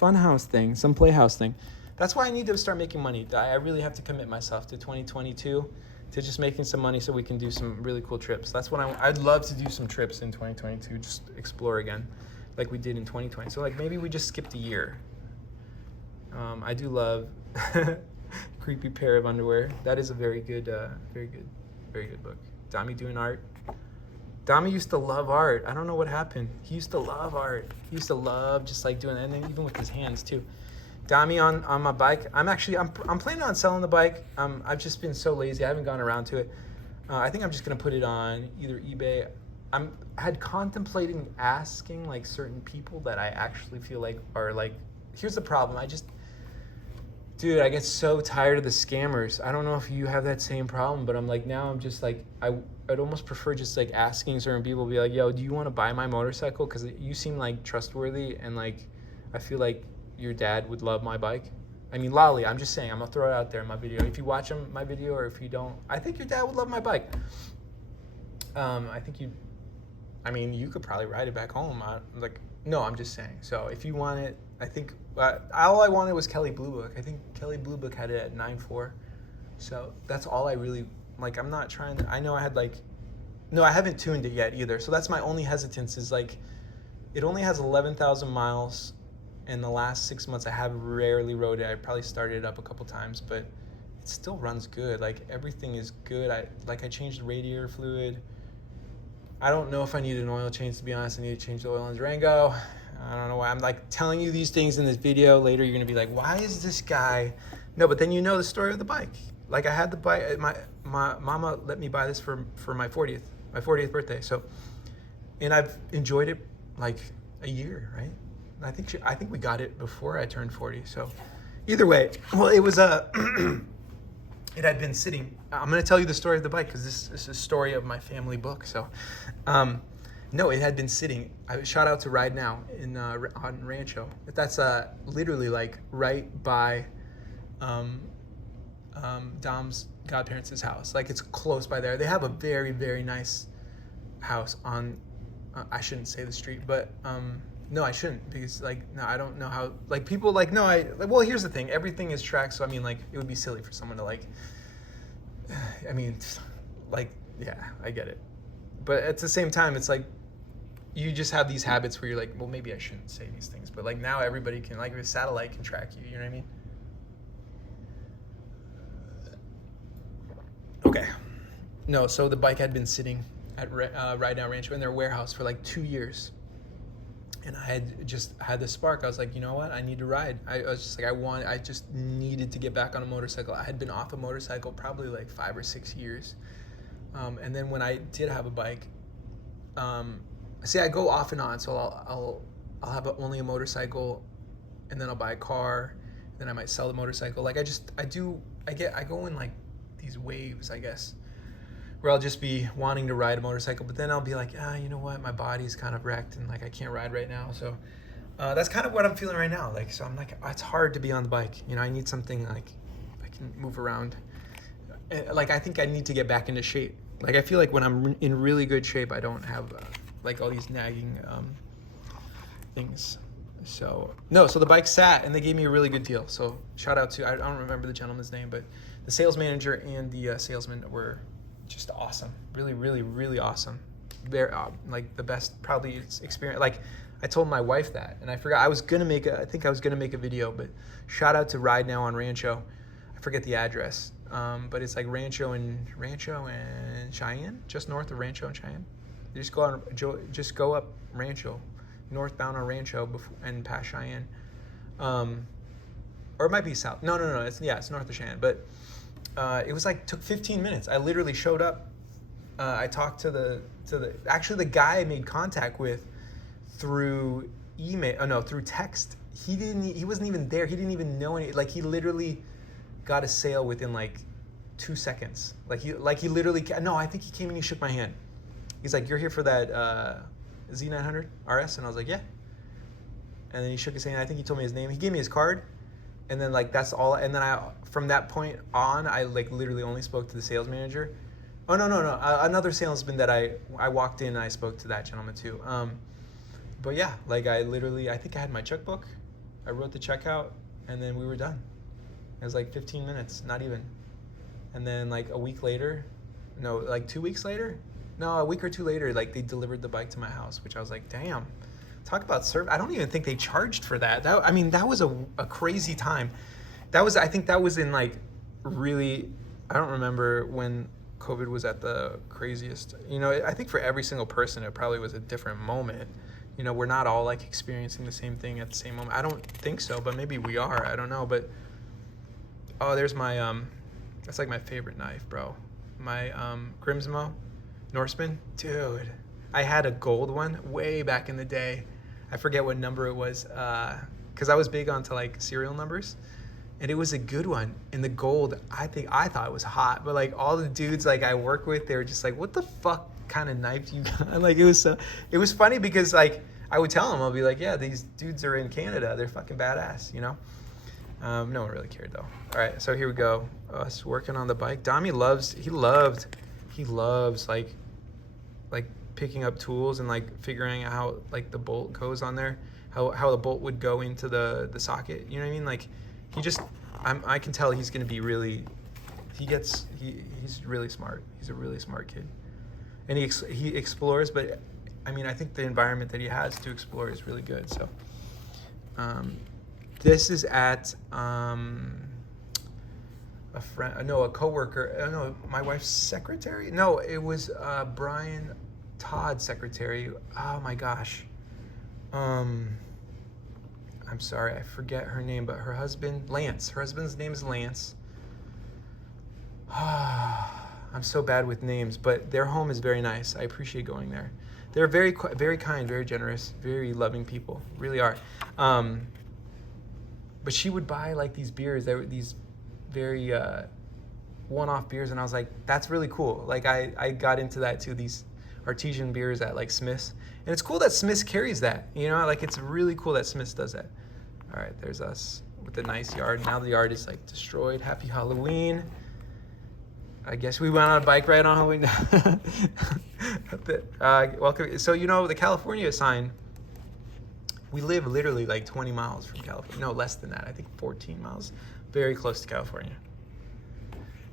funhouse thing, some playhouse thing. That's why I need to start making money. I really have to commit myself to 2022 to just making some money so we can do some really cool trips. That's what I'd love to do, some trips in 2022, just explore again like we did in 2020. So like maybe we just skipped a year. I do love Creepy Pair of Underwear. That is a very good book. Dami doing art. Dami used to love art. I don't know what happened. He used to love art. He used to love just like doing that, and then even with his hands too. Dami on my bike. I'm planning on selling the bike. I've just been so lazy. I haven't gone around to it. I think I'm just gonna put it on either eBay. I had contemplating asking like certain people that I actually feel like are like. Here's the problem. Dude, I get so tired of the scammers. I don't know if you have that same problem, but I'm like, now I'm just like, I'd almost prefer just like asking certain people, be like, yo, do you want to buy my motorcycle? Because you seem like trustworthy, and like, I feel like your dad would love my bike. I mean, Lolly, I'm just saying, I'm gonna throw it out there in my video. If you watch my video, or if you don't, I think your dad would love my bike. I think I mean, you could probably ride it back home. No, I'm just saying. So if you want it, I think all I wanted was Kelly Blue Book. I think Kelly Blue Book had it at 9.4. So that's all I really, like, I'm not trying to, I know I had no, I haven't tuned it yet either. So that's my only hesitance is like, it only has 11,000 miles. In the last 6 months, I have rarely rode it. I probably started it up a couple times, but it still runs good. Like, everything is good. I changed the radiator fluid. I don't know if I need an oil change, to be honest. I need to change the oil on Durango. I don't know why I'm like telling you these things in this video. Later, you're gonna be like, why is this guy? No, but then you know the story of the bike. Like, I had the bike, my mama let me buy this for my 40th birthday. So, and I've enjoyed it like a year, right? I think we got it before I turned 40. So either way, well, it was it had been sitting. I'm going to tell you the story of the bike because this is a story of my family book. So, no, it had been sitting. Shout out to Ride Now on Rancho. That's literally like right by Dom's godparents' house. Like, it's close by there. They have a very, very nice house on, I shouldn't say the street, but no, I shouldn't, because like, no, I don't know how, like, people like, no, well, here's the thing, everything is tracked, so I mean, like, it would be silly for someone to like, I mean, like, yeah, I get it. But at the same time, it's like, you just have these habits where you're like, well, maybe I shouldn't say these things, but like, now everybody can, like, a satellite can track you, you know what I mean? Okay. No, so the bike had been sitting at Ride Now Rancho in their warehouse for like 2 years. And I had just had this spark. I was like, you know what? I need to ride. I was just like, I just needed to get back on a motorcycle. I had been off a motorcycle probably like 5 or 6 years. And then when I did have a bike, I go off and on. So I'll have only a motorcycle, and then I'll buy a car, then I might sell the motorcycle. Like, I go in like these waves, I guess, where I'll just be wanting to ride a motorcycle, but then I'll be like, you know what, my body's kind of wrecked and like I can't ride right now. So that's kind of what I'm feeling right now. Like, so I'm like, it's hard to be on the bike. You know, I need something like I can move around. Like, I think I need to get back into shape. Like, I feel like when I'm in really good shape, I don't have like all these nagging things. So no, so the bike sat and they gave me a really good deal. So shout out to, I don't remember the gentleman's name, but the sales manager and the salesman were just awesome. Really, really, really awesome. They're like the best probably experience. Like, I told my wife that, and I forgot, I think I was gonna make a video, but shout out to Ride Now on Rancho. I forget the address, but it's like Rancho and Cheyenne, just north of Rancho and Cheyenne. You just go up Rancho, northbound on Rancho and past Cheyenne, or it might be south. No, it's north of Cheyenne, but it was like, took 15 minutes. I literally showed up. I talked to actually the guy I made contact with through through text. He wasn't even there. He didn't even know any, like, he literally got a sale within like 2 seconds. Like he literally, no, I think he came and he shook my hand. He's like, you're here for that Z900 RS? And I was like, yeah. And then he shook his hand. I think he told me his name. He gave me his card. And then like, that's all. And then from that point on, I like literally only spoke to the sales manager. Oh, no. Another salesman that I walked in and I spoke to that gentleman too. But yeah, like I think I had my checkbook. I wrote the check out and then we were done. It was like 15 minutes, not even. And then like a week later, no, like 2 weeks later, no, a week or two later, like they delivered the bike to my house, which I was like, damn, talk about service. I don't even think they charged for that. That was a crazy time. I think that was in like really, I don't remember when COVID was at the craziest. You know, I think for every single person, it probably was a different moment. You know, we're not all like experiencing the same thing at the same moment. I don't think so, but maybe we are. I don't know. But, oh, there's my, that's like my favorite knife, bro. My Grimsmo Norseman. Dude, I had a gold one way back in the day. I forget what number it was, because I was big onto like serial numbers. And it was a good one. And the gold, I thought it was hot. But like all the dudes like I work with, they were just like, what the fuck kind of knife you got? Like it was funny because like I would tell them, I'll be like, yeah, these dudes are in Canada. They're fucking badass, you know? No one really cared though. All right, so here we go. Us working on the bike. Dami loves picking up tools and like figuring out how like the bolt goes on there, how the bolt would go into the socket. You know what I mean? Like he just, I can tell he's gonna be really, he's really smart. He's a really smart kid, and he explores. But I mean, I think the environment that he has to explore is really good. So this is at a friend, no, a coworker, no, my wife's secretary. No, it was Brian Todd's secretary. Oh my gosh. I'm sorry, I forget her name, but her husband, Lance. Her husband's name is Lance. I'm so bad with names, but their home is very nice. I appreciate going there. They're very, very kind, very generous, very loving people. Really are. But she would buy like these beers. They were these very one-off beers, and I was like, that's really cool. Like I got into that too. These artesian beers at like Smith's, and it's cool that Smith's carries that. You know, like it's really cool that Smith's does that. All right, there's us with the nice yard. Now the yard is like destroyed. Happy Halloween. I guess we went on a bike ride on Halloween. Welcome. So you know the California sign. We live literally like 20 miles from California. No, less than that. I think 14 miles. Very close to California.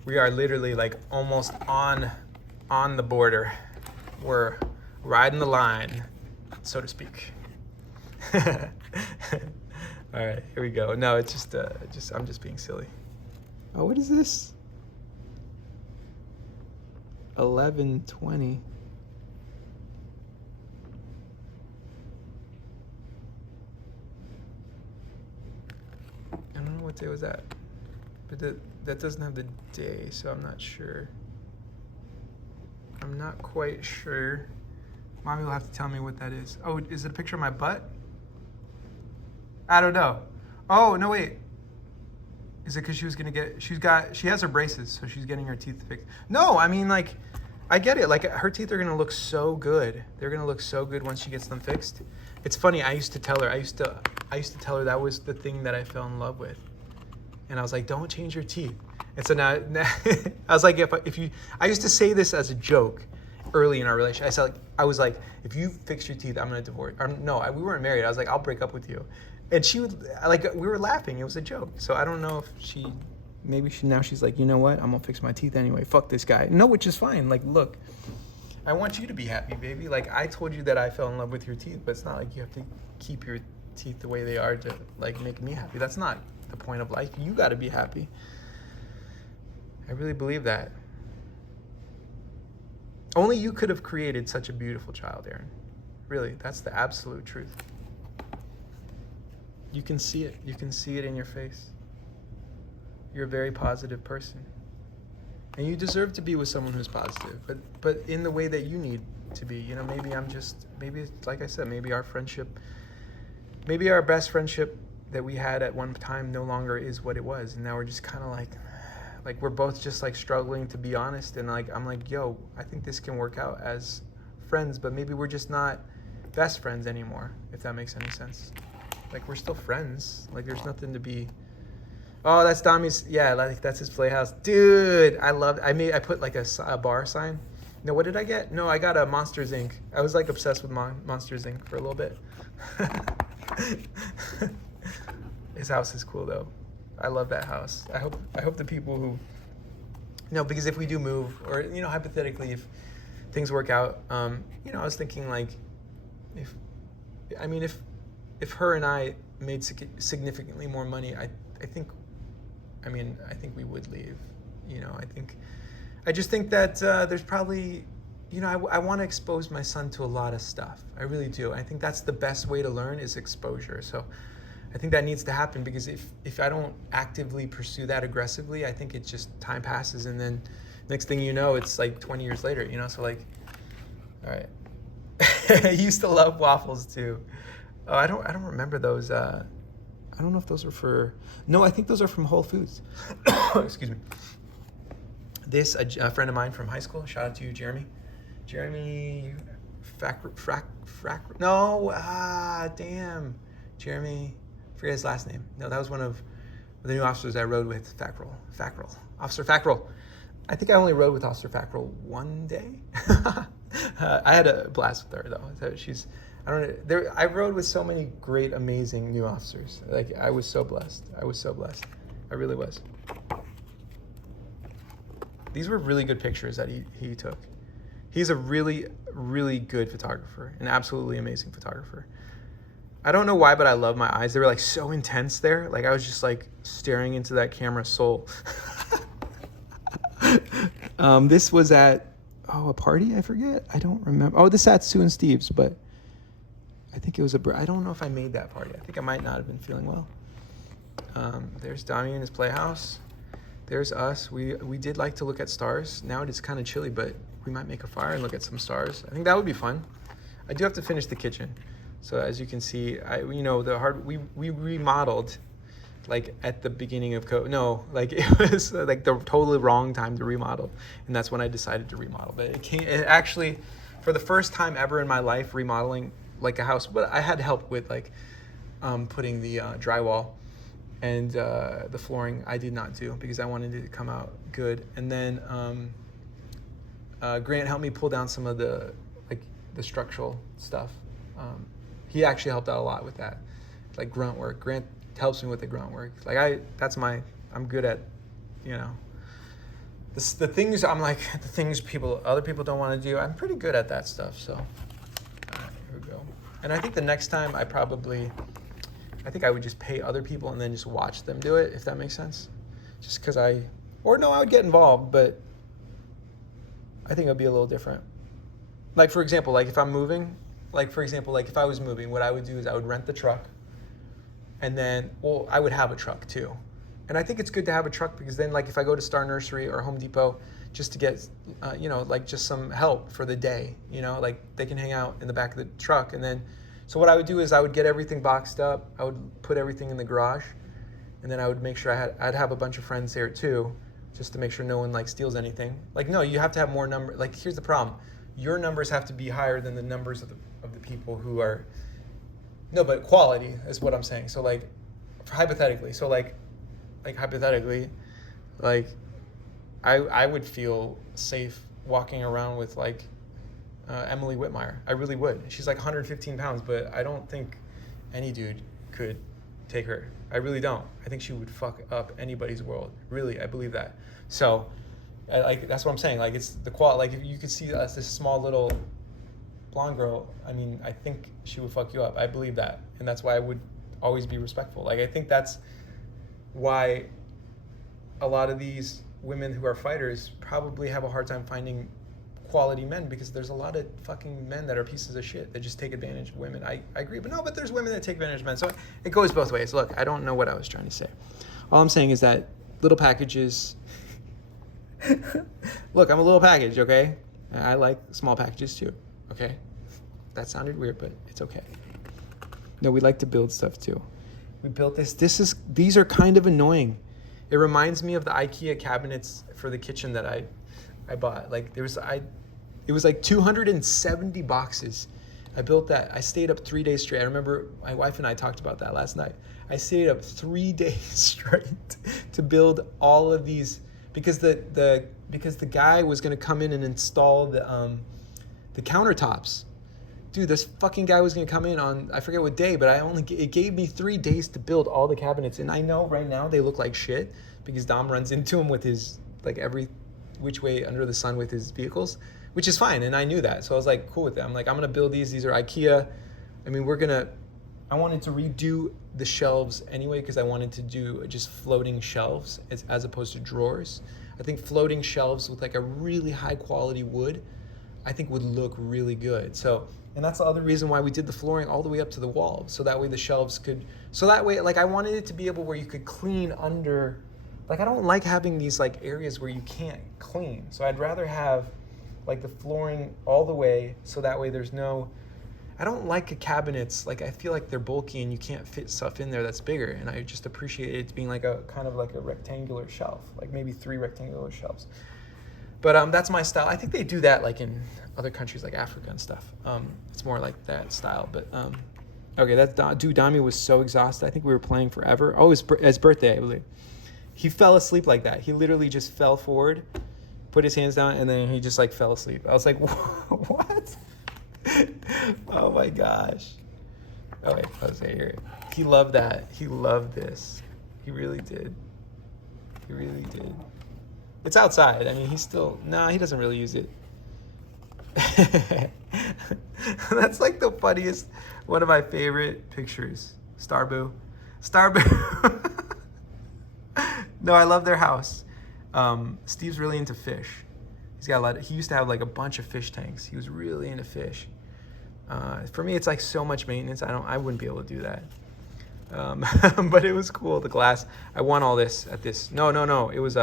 We are literally like almost on the border. We're riding the line, so to speak. All right, here we go. No, it's just I'm just being silly. Oh, what is this? 11:20. I don't know what day was that, but that doesn't have the day, so I'm not sure. I'm not quite sure. Mommy will have to tell me what that is. Oh, is it a picture of my butt? I don't know. Oh, no, wait. Is it because she has her braces, so she's getting her teeth fixed. No, I mean, like, I get it. Like, her teeth are going to look so good. They're going to look so good once she gets them fixed. It's funny, I used to tell her that was the thing that I fell in love with. And I was like, don't change your teeth. And so now I was like, I used to say this as a joke early in our relationship. I was like, if you fix your teeth, I'm going to divorce. We weren't married. I was like, I'll break up with you. And she would, like, we were laughing. It was a joke. So I don't know if now she's like, you know what? I'm going to fix my teeth anyway. Fuck this guy. No, which is fine. Like, look, I want you to be happy, baby. Like, I told you that I fell in love with your teeth, but it's not like you have to keep your teeth the way they are to, like, make me happy. That's not the point of life. You got to be happy. I really believe that. Only you could have created such a beautiful child, Aaron. Really, that's the absolute truth. You can see it. You can see it in your face. You're a very positive person. And you deserve to be with someone who's positive, but in the way that you need to be. You know, maybe like I said, maybe our best friendship that we had at one time no longer is what it was. And now we're just kind of like we're both just like struggling to be honest. And like, I'm like, yo, I think this can work out as friends, but maybe we're just not best friends anymore, if that makes any sense. Like, we're still friends. Like, there's nothing to be. Oh, that's Dami's. Yeah, like that's his playhouse, dude. I love. I put like a bar sign. No, what did I get? No, I got a Monsters Inc. I was like obsessed with Monsters Inc. for a little bit. His house is cool though. I love that house. I hope the people who, because if we do move, or hypothetically, if things work out, I was thinking like, if her and I made significantly more money, I think we would leave. I just think that there's probably, I want to expose my son to a lot of stuff. I really do. I think that's the best way to learn is exposure. So I think that needs to happen, because if I don't actively pursue that aggressively, I think it's just time passes, and then next thing you know, it's like 20 years later, so like, all right. I used to love waffles too. Oh, I don't remember those. I don't know if those were no, I think those are from Whole Foods. Excuse me. This, a friend of mine from high school, shout out to you, Jeremy. Jeremy, damn. Jeremy, forget his last name. No, that was one of the new officers I rode with, Fackrell. Officer Fackrell. I think I only rode with Officer Fackrell one day. I had a blast with her though. So she's, I don't know. I rode with so many great, amazing new officers. Like I was so blessed. I was so blessed. I really was. These were really good pictures that he took. He's a really, really good photographer, an absolutely amazing photographer. I don't know why, but I love my eyes. They were like so intense there. Like I was just like staring into that camera soul. This was at, a party? I forget. I don't remember. Oh, this is at Sue and Steve's, but I think it was I don't know if I made that party. I think I might not have been feeling well. There's Dami in his playhouse. There's us. We did like to look at stars. Now it's kind of chilly, but we might make a fire and look at some stars. I think that would be fun. I do have to finish the kitchen. So as you can see, we remodeled like at the beginning of COVID. No, like it was like the totally wrong time to remodel. And that's when I decided to remodel. But it actually, for the first time ever in my life, remodeling like a house, but I had help with like putting the drywall and the flooring I did not do because I wanted it to come out good. And then Grant helped me pull down some of the structural stuff. He actually helped out a lot with that, like grunt work. Grant helps me with the grunt work. Like I'm good at, the things I'm like, the things other people don't want to do. I'm pretty good at that stuff. So here we go. And I think the next time I think I would just pay other people and then just watch them do it, if that makes sense. Just because I would get involved, but I think it would be a little different. Like, for example, like if I'm moving, if I was moving, what I would do is I would rent the truck and then, I would have a truck too. And I think it's good to have a truck because then like if I go to Star Nursery or Home Depot just to get, just some help for the day, like they can hang out in the back of the truck. And then, so what I would do is I would get everything boxed up. I would put everything in the garage and then I would make sure I'd have a bunch of friends there too, just to make sure no one like steals anything. Like, no, you have to have more numbers. Like, here's the problem. Your numbers have to be higher than the numbers of the people who are, no, but quality is what I'm saying. So like, hypothetically, I would feel safe walking around with like Emily Whitmire. I really would. She's like 115 pounds, but I don't think any dude could take her. I really don't. I think she would fuck up anybody's world. Really, I believe that. So, that's what I'm saying. Like, it's the quality. Like, if you could see us, this small little blonde girl, I mean, I think she would fuck you up. I believe that. And that's why I would always be respectful. Like, I think that's why a lot of these women who are fighters probably have a hard time finding quality men, because there's a lot of fucking men that are pieces of shit that just take advantage of women. I agree, but there's women that take advantage of men. So it goes both ways. Look, I don't know what I was trying to say. All I'm saying is that little packages... Look, I'm a little package, okay? I like small packages too, okay? That sounded weird, but it's okay. No, we like to build stuff too. We built this. These are kind of annoying. It reminds me of the IKEA cabinets for the kitchen that I bought. Like, it was like 270 boxes. I built that. I stayed up 3 days straight. I remember my wife and I talked about that last night. I stayed up 3 days straight to build all of these, because the guy was going to come in and install the countertops. Dude, this fucking guy was going to come in on, I forget what day, but it gave me 3 days to build all the cabinets. And I know right now they look like shit because Dom runs into them with his, like, every which way under the sun with his vehicles, which is fine. And I knew that. So I was like, cool with that. I'm like, I'm going to build these. These are IKEA. I mean, I wanted to redo the shelves anyway, because I wanted to do just floating shelves as opposed to drawers. I think floating shelves with like a really high quality wood, I think would look really good. So, and that's the other reason why we did the flooring all the way up to the wall. So that way the shelves like I wanted it to be able where you could clean under, like I don't like having these like areas where you can't clean. So I'd rather have like the flooring all the way, so that way I don't like cabinets, like I feel like they're bulky and you can't fit stuff in there that's bigger, and I just appreciate it being like a kind of like a rectangular shelf, like maybe 3 rectangular shelves. But that's my style. I think they do that like in other countries like Africa and stuff. It's more like that style. But okay, dude, Dami was so exhausted. I think we were playing forever. Oh, his birthday, I believe. He fell asleep like that. He literally just fell forward put his hands down, and then he just like fell asleep. I was like, what? Oh my gosh. Oh wait, Jose here. He loved that. He loved this. He really did. He really did. It's outside. I mean, he's still, nah, he doesn't really use it. That's like the funniest, one of my favorite pictures. Starbu. No, I love their house. Steve's really into fish. He's got he used to have like a bunch of fish tanks. He was really into fish. For me, it's like so much maintenance. I wouldn't be able to do that. But it was cool. The glass. I won all this at this. No. It was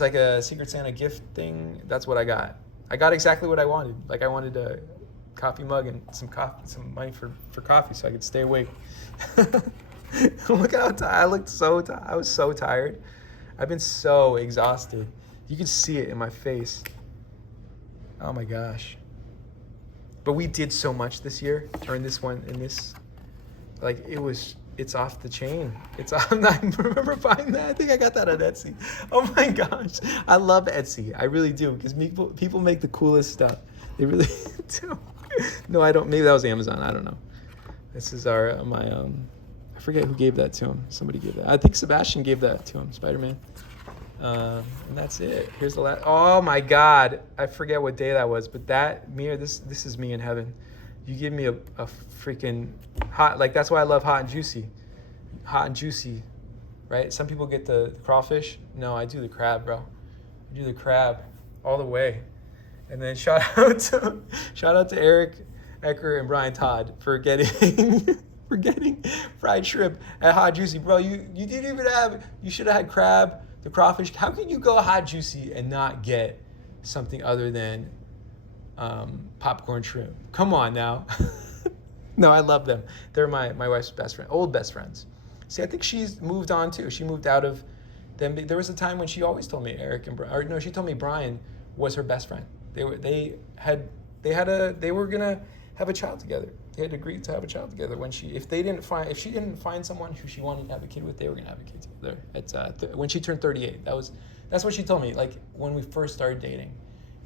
like a Secret Santa gift thing. That's what I got. I got exactly what I wanted. Like I wanted a coffee mug and some money for coffee so I could stay awake. Look how tired. I looked so tired. I was so tired. I've been so exhausted. You can see it in my face. Oh my gosh. But we did so much this year, or in this, like it's off the chain. I remember buying that. I think I got that on Etsy. Oh my gosh. I love Etsy. I really do, because people make the coolest stuff. They really do. No, I don't. Maybe that was Amazon. I don't know. This is I forget who gave that to him. Somebody gave that. I think Sebastian gave that to him, Spider-Man. And that's it. Here's the last. Oh my God. I forget what day that was, but that mirror, this is me in heaven. You give me a freaking hot, like that's why I love hot and juicy. Hot and juicy, right? Some people get the crawfish. No, I do the crab, bro. I do the crab all the way. And then shout out to Eric Ecker and Brian Todd for getting fried shrimp at Hot Juicy. Bro, you didn't even you should have had crab, the crawfish. How can you go Hot Juicy and not get something other than popcorn shrimp? Come on now. No, I love them. They're my wife's best friend, old best friends. See, I think she's moved on too. She moved out of them. There was a time when she always told me Eric and Brian, or no, she told me Brian was her best friend. They were gonna have a child together. They had agreed to have a child together if she didn't find someone who she wanted to have a kid with, they were gonna have a kid together. When she turned 38, that's what she told me. Like when we first started dating,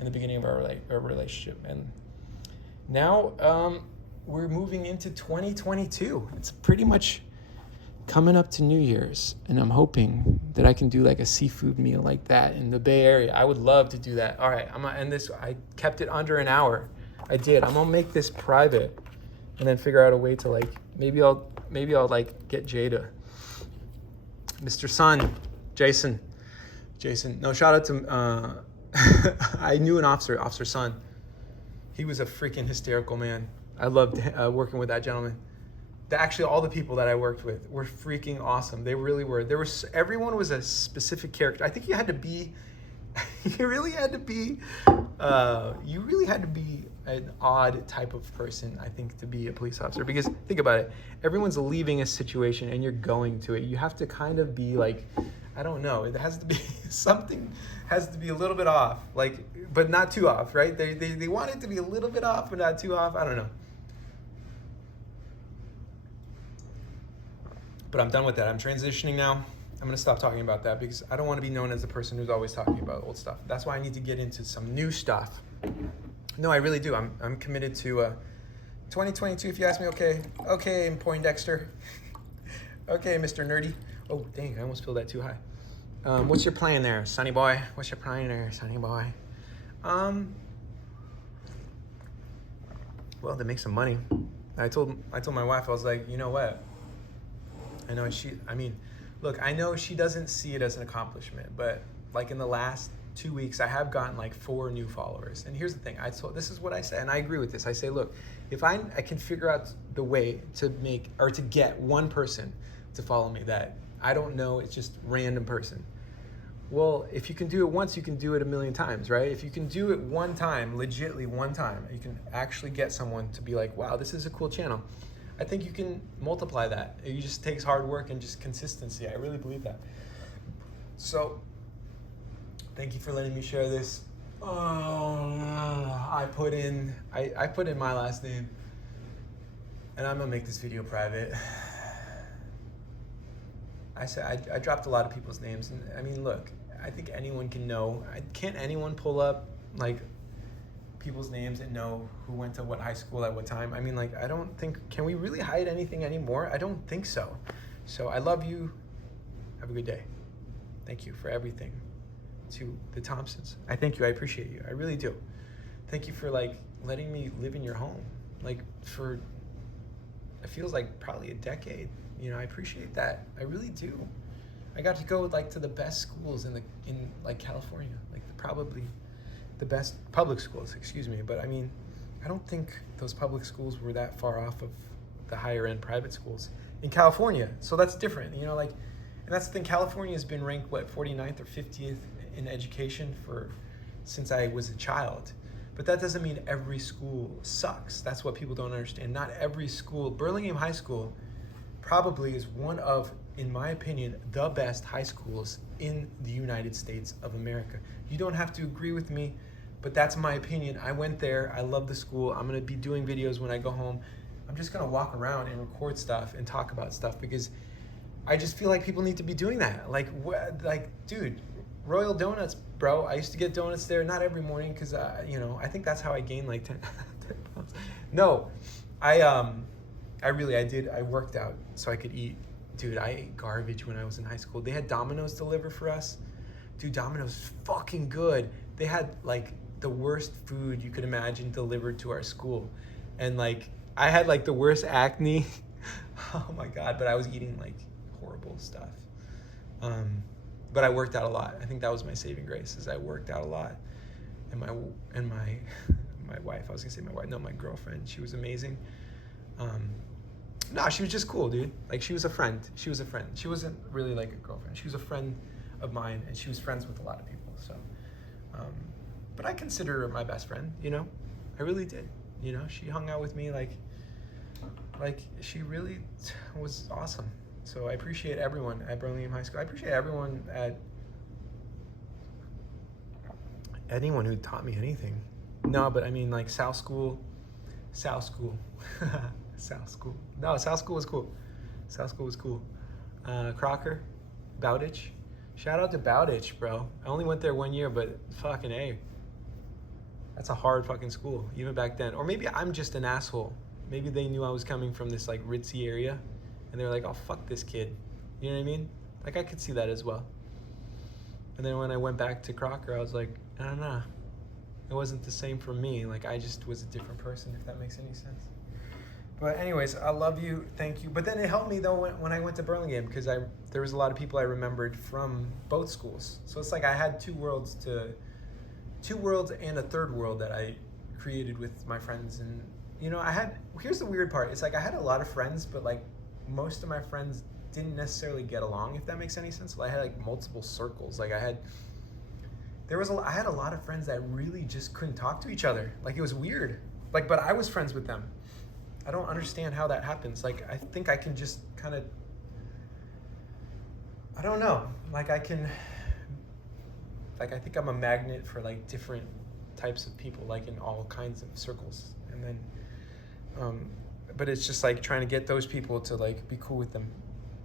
in the beginning of our relationship, and now we're moving into 2022. It's pretty much coming up to New Year's, and I'm hoping that I can do like a seafood meal like that in the Bay Area. I would love to do that. All right, I'm gonna end this. I kept it under an hour. I did. I'm gonna make this private, and then figure out a way to like maybe I'll like get Jada, Mr. Sun, Jason. No, shout out to I knew an Officer Sun. He was a freaking hysterical man. I loved working with that gentleman. Actually, all the people that I worked with were freaking awesome. They really were. Everyone was a specific character. I think you really had to be an odd type of person, I think, to be a police officer. Because think about it, everyone's leaving a situation and you're going to it. You have to kind of be like, I don't know, it has to be something has to be a little bit off, like, but not too off, right? They want it to be a little bit off, but not too off. I don't know. But I'm done with that. I'm transitioning now. I'm going to stop talking about that because I don't want to be known as the person who's always talking about old stuff. That's why I need to get into some new stuff. No, I really do. I'm committed to 2022, if you ask me. Okay, in Poindexter. Okay, Mr. Nerdy. Oh, dang, I almost filled that too high. What's your plan there, Sonny boy? What's your plan there, Sonny boy? Well, to make some money. I told my wife, I was like, you know what? I know I know she doesn't see it as an accomplishment, but like in the last 2 weeks, I have gotten like 4 new followers. And here's the thing, this is what I say, and I agree with this. I say, look, if I can figure out the way to get one person to follow me that I don't know, it's just random person. Well, if you can do it once, you can do it 1,000,000 times, right? If you can do it one time, legitly one time, you can actually get someone to be like, wow, this is a cool channel. I think you can multiply that. It just takes hard work and just consistency. I really believe that. So, thank you for letting me share this. I put in my last name, and I'm gonna make this video private. I said I dropped a lot of people's names, and I mean, look, I think anyone can know. Can't anyone pull up like people's names and know who went to what high school at what time? I mean, like, I don't think, can we really hide anything anymore? I don't think so. So I love you. Have a good day. Thank you for everything. To the Thompsons, I thank you. I appreciate you. I really do. Thank you for like letting me live in your home, like for it feels like probably a decade. You know, I appreciate that. I really do. I got to go like to the best schools in like California, like probably the best public schools. Excuse me, but I mean, I don't think those public schools were that far off of the higher end private schools in California. So that's different. You know, like, and that's the thing. California has been ranked what 49th or 50th in education since I was a child. But that doesn't mean every school sucks. That's what people don't understand. Not every school. Burlingame High School probably is one of, in my opinion, the best high schools in the United States of America. You don't have to agree with me, but that's my opinion. I went there. I love the school. I'm going to be doing videos when I go home. I'm just going to walk around and record stuff and talk about stuff because I just feel like people need to be doing that. Like, dude, Royal Donuts, bro. I used to get donuts there, not every morning, because you know, I think that's how I gained like 10 pounds. No, I did. I worked out so I could eat. Dude, I ate garbage when I was in high school. They had Domino's deliver for us. Dude, Domino's is fucking good. They had like the worst food you could imagine delivered to our school, and like I had like the worst acne. Oh my god! But I was eating like horrible stuff. But I worked out a lot. I think that was my saving grace, is I worked out a lot. And my wife, I was gonna say my wife, no, my girlfriend, she was amazing. No, she was just cool, dude. Like, she was a friend. She wasn't really like a girlfriend. She was a friend of mine, and she was friends with a lot of people. So, but I consider her my best friend, you know? I really did. You know, she hung out with me like she really was awesome. So I appreciate everyone at Burlingame High School. I appreciate everyone anyone who taught me anything. No, but I mean like South School. South School. No, South School was cool. South School was cool. Crocker, Bowditch. Shout out to Bowditch, bro. I only went there 1 year, but fucking A. That's a hard fucking school, even back then. Or maybe I'm just an asshole. Maybe they knew I was coming from this like ritzy area. And they were like, oh, fuck this kid. You know what I mean? Like, I could see that as well. And then when I went back to Crocker, I was like, I don't know. It wasn't the same for me. Like, I just was a different person, if that makes any sense. But anyways, I love you. Thank you. But then it helped me, though, when I went to Burlingame, because there was a lot of people I remembered from both schools. So it's like I had two worlds and a third world that I created with my friends. And, you know, here's the weird part. It's like I had a lot of friends, but, like, most of my friends didn't necessarily get along, if that makes any sense. I had like multiple circles. Like I had a lot of friends that really just couldn't talk to each other. Like, it was weird. Like, but I was friends with them. I don't understand how that happens. Like, I think I can just kind of, I don't know. Like, I think I'm a magnet for like different types of people, like in all kinds of circles. And then, but it's just like trying to get those people to like be cool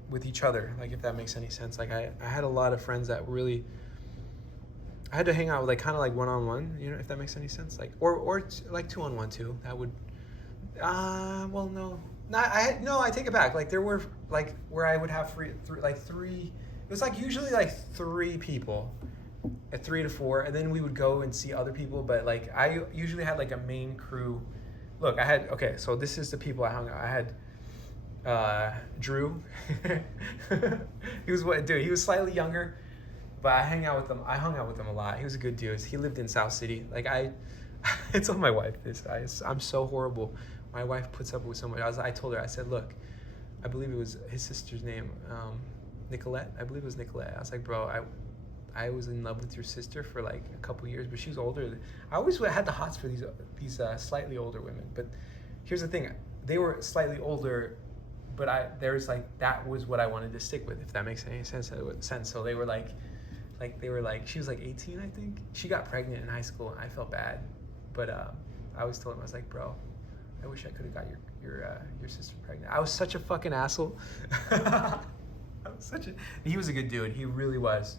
with each other, like, if that makes any sense. Like I had a lot of friends that really I had to hang out with, like, kind of like one-on-one, you know, if that makes any sense. Like or like two-on-one too. That would well, I take it back. Like, there were like where I would have three, it was like usually like 3 people at 3 to 4, and then we would go and see other people. But like I usually had like a main crew. Look, so this is the people I hung out. I had Drew. He was slightly younger, but I hung out with him a lot. He was a good dude. He lived in South City. Like, I told my wife this. I'm so horrible. My wife puts up with so much. I told her, I said, look, I believe it was his sister's name, Nicolette. I believe it was Nicolette. I was like, bro, I was in love with your sister for like a couple years, but she was older. I always had the hots for these slightly older women. But here's the thing: they were slightly older, but that was what I wanted to stick with, if that makes any sense. So they were like she was like 18, I think. She got pregnant in high school, and I felt bad. But I always told him, I was like, bro, I wish I could have got your sister pregnant. I was such a fucking asshole. He was a good dude. He really was.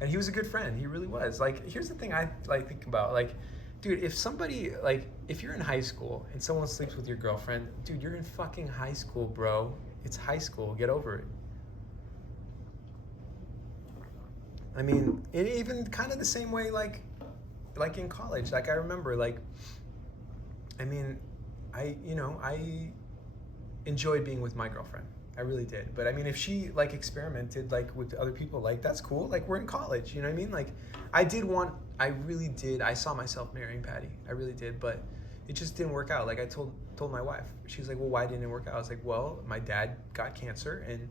And he was a good friend. He really was. Like, here's the thing I like think about. Like, dude, if somebody, like, if you're in high school and someone sleeps with your girlfriend, dude, you're in fucking high school, bro. It's high school. Get over it. I mean, even kind of the same way, like in college. Like, I remember, like, I mean, I enjoyed being with my girlfriend. I really did. But I mean, if she like experimented like with other people, like that's cool. Like we're in college, you know what I mean? Like I really did. I saw myself marrying Patty. I really did, but it just didn't work out. Like I told my wife. She's like, "Well, why didn't it work out?" I was like, "Well, my dad got cancer and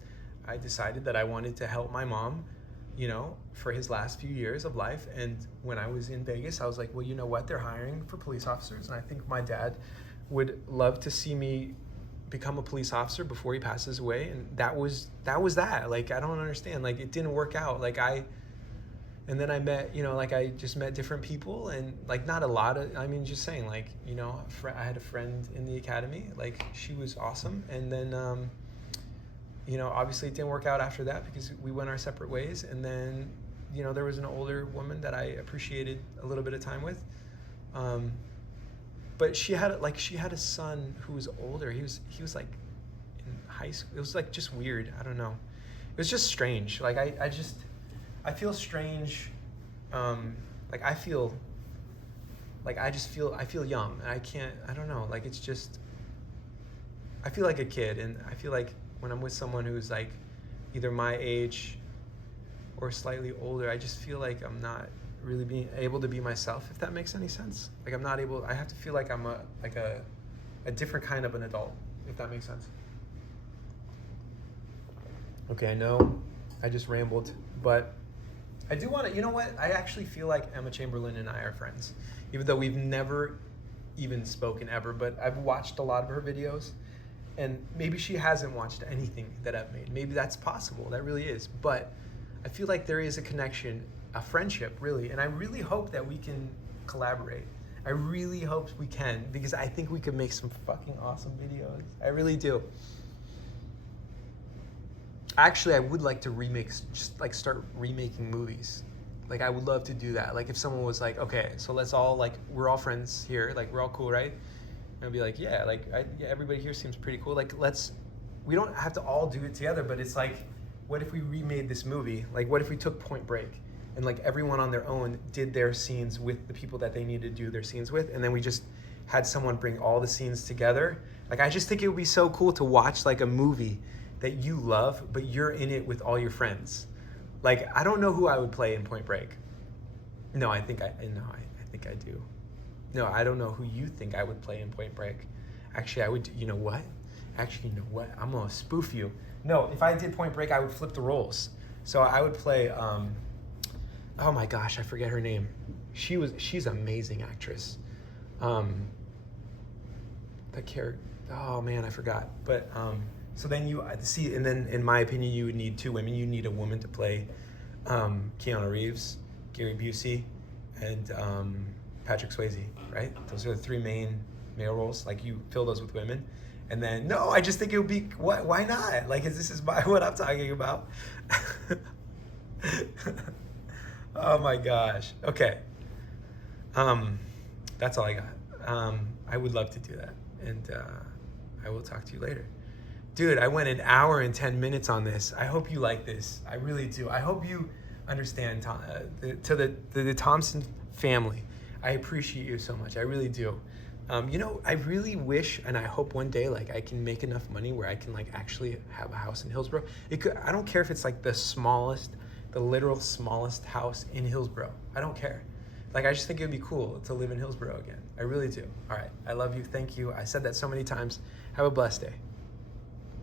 I decided that I wanted to help my mom, you know, for his last few years of life. And when I was in Vegas, I was like, well, you know what? They're hiring for police officers, and I think my dad would love to see me become a police officer before he passes away. And that was that. Like, I don't understand. Like, it didn't work out. And then I met, you know, like I just met different people, and like not a lot of, I mean, just saying, like, you know, I had a friend in the academy, like she was awesome. And then, you know, obviously it didn't work out after that because we went our separate ways. And then, you know, there was an older woman that I appreciated a little bit of time with. But she had a son who was older. He was like in high school. It was like just weird. I don't know. It was just strange. Like I feel strange. Like I feel young, and I don't know. Like it's just, I feel like a kid, and I feel like when I'm with someone who's like either my age or slightly older, I just feel like I'm not really being able to be myself, if that makes any sense. Like I have to feel like I'm a different kind of an adult, if that makes sense. Okay, I know I just rambled, but I do want to, you know what? I actually feel like Emma Chamberlain and I are friends, even though we've never even spoken ever, but I've watched a lot of her videos, and maybe she hasn't watched anything that I've made. Maybe that's possible, that really is, but I feel like there is a connection, a friendship, really, and I really hope that we can collaborate. I really hope we can, because I think we could make some fucking awesome videos. I really do. Actually, I would like to just like start remaking movies. Like I would love to do that. Like if someone was like, okay, so let's all like, we're all friends here, like we're all cool, right? And I'd be like, yeah, like yeah, everybody here seems pretty cool. Like we don't have to all do it together, but it's like, what if we remade this movie? Like what if we took Point Break and like everyone on their own did their scenes with the people that they needed to do their scenes with, and then we just had someone bring all the scenes together. Like I just think it would be so cool to watch like a movie that you love, but you're in it with all your friends. Like, I don't know who I would play in Point Break. No, I think I do. No, I don't know who you think I would play in Point Break. Actually, I would, you know what? I'm gonna spoof you. No, if I did Point Break, I would flip the roles. So I would play, oh my gosh, I forget her name. She's an amazing actress. The character, oh man, I forgot. But, so then you see, and then in my opinion, you would need two women. You need a woman to play Keanu Reeves, Gary Busey, and Patrick Swayze, right? Those are the three main male roles. Like you fill those with women. And then, no, I just think it would be, why not? Like, this is what I'm talking about. Oh my gosh. Okay. That's all I got. I would love to do that. And I will talk to you later. Dude, I went an hour and 10 minutes on this. I hope you like this. I really do. I hope you understand to the Thompson family. I appreciate you so much. I really do. You know, I really wish, and I hope one day, like, I can make enough money where I can, like, actually have a house in Hillsborough. I don't care if it's, like, the literal smallest house in Hillsborough. I don't care. Like, I just think it would be cool to live in Hillsborough again. I really do. All right. I love you. Thank you. I said that so many times. Have a blessed day.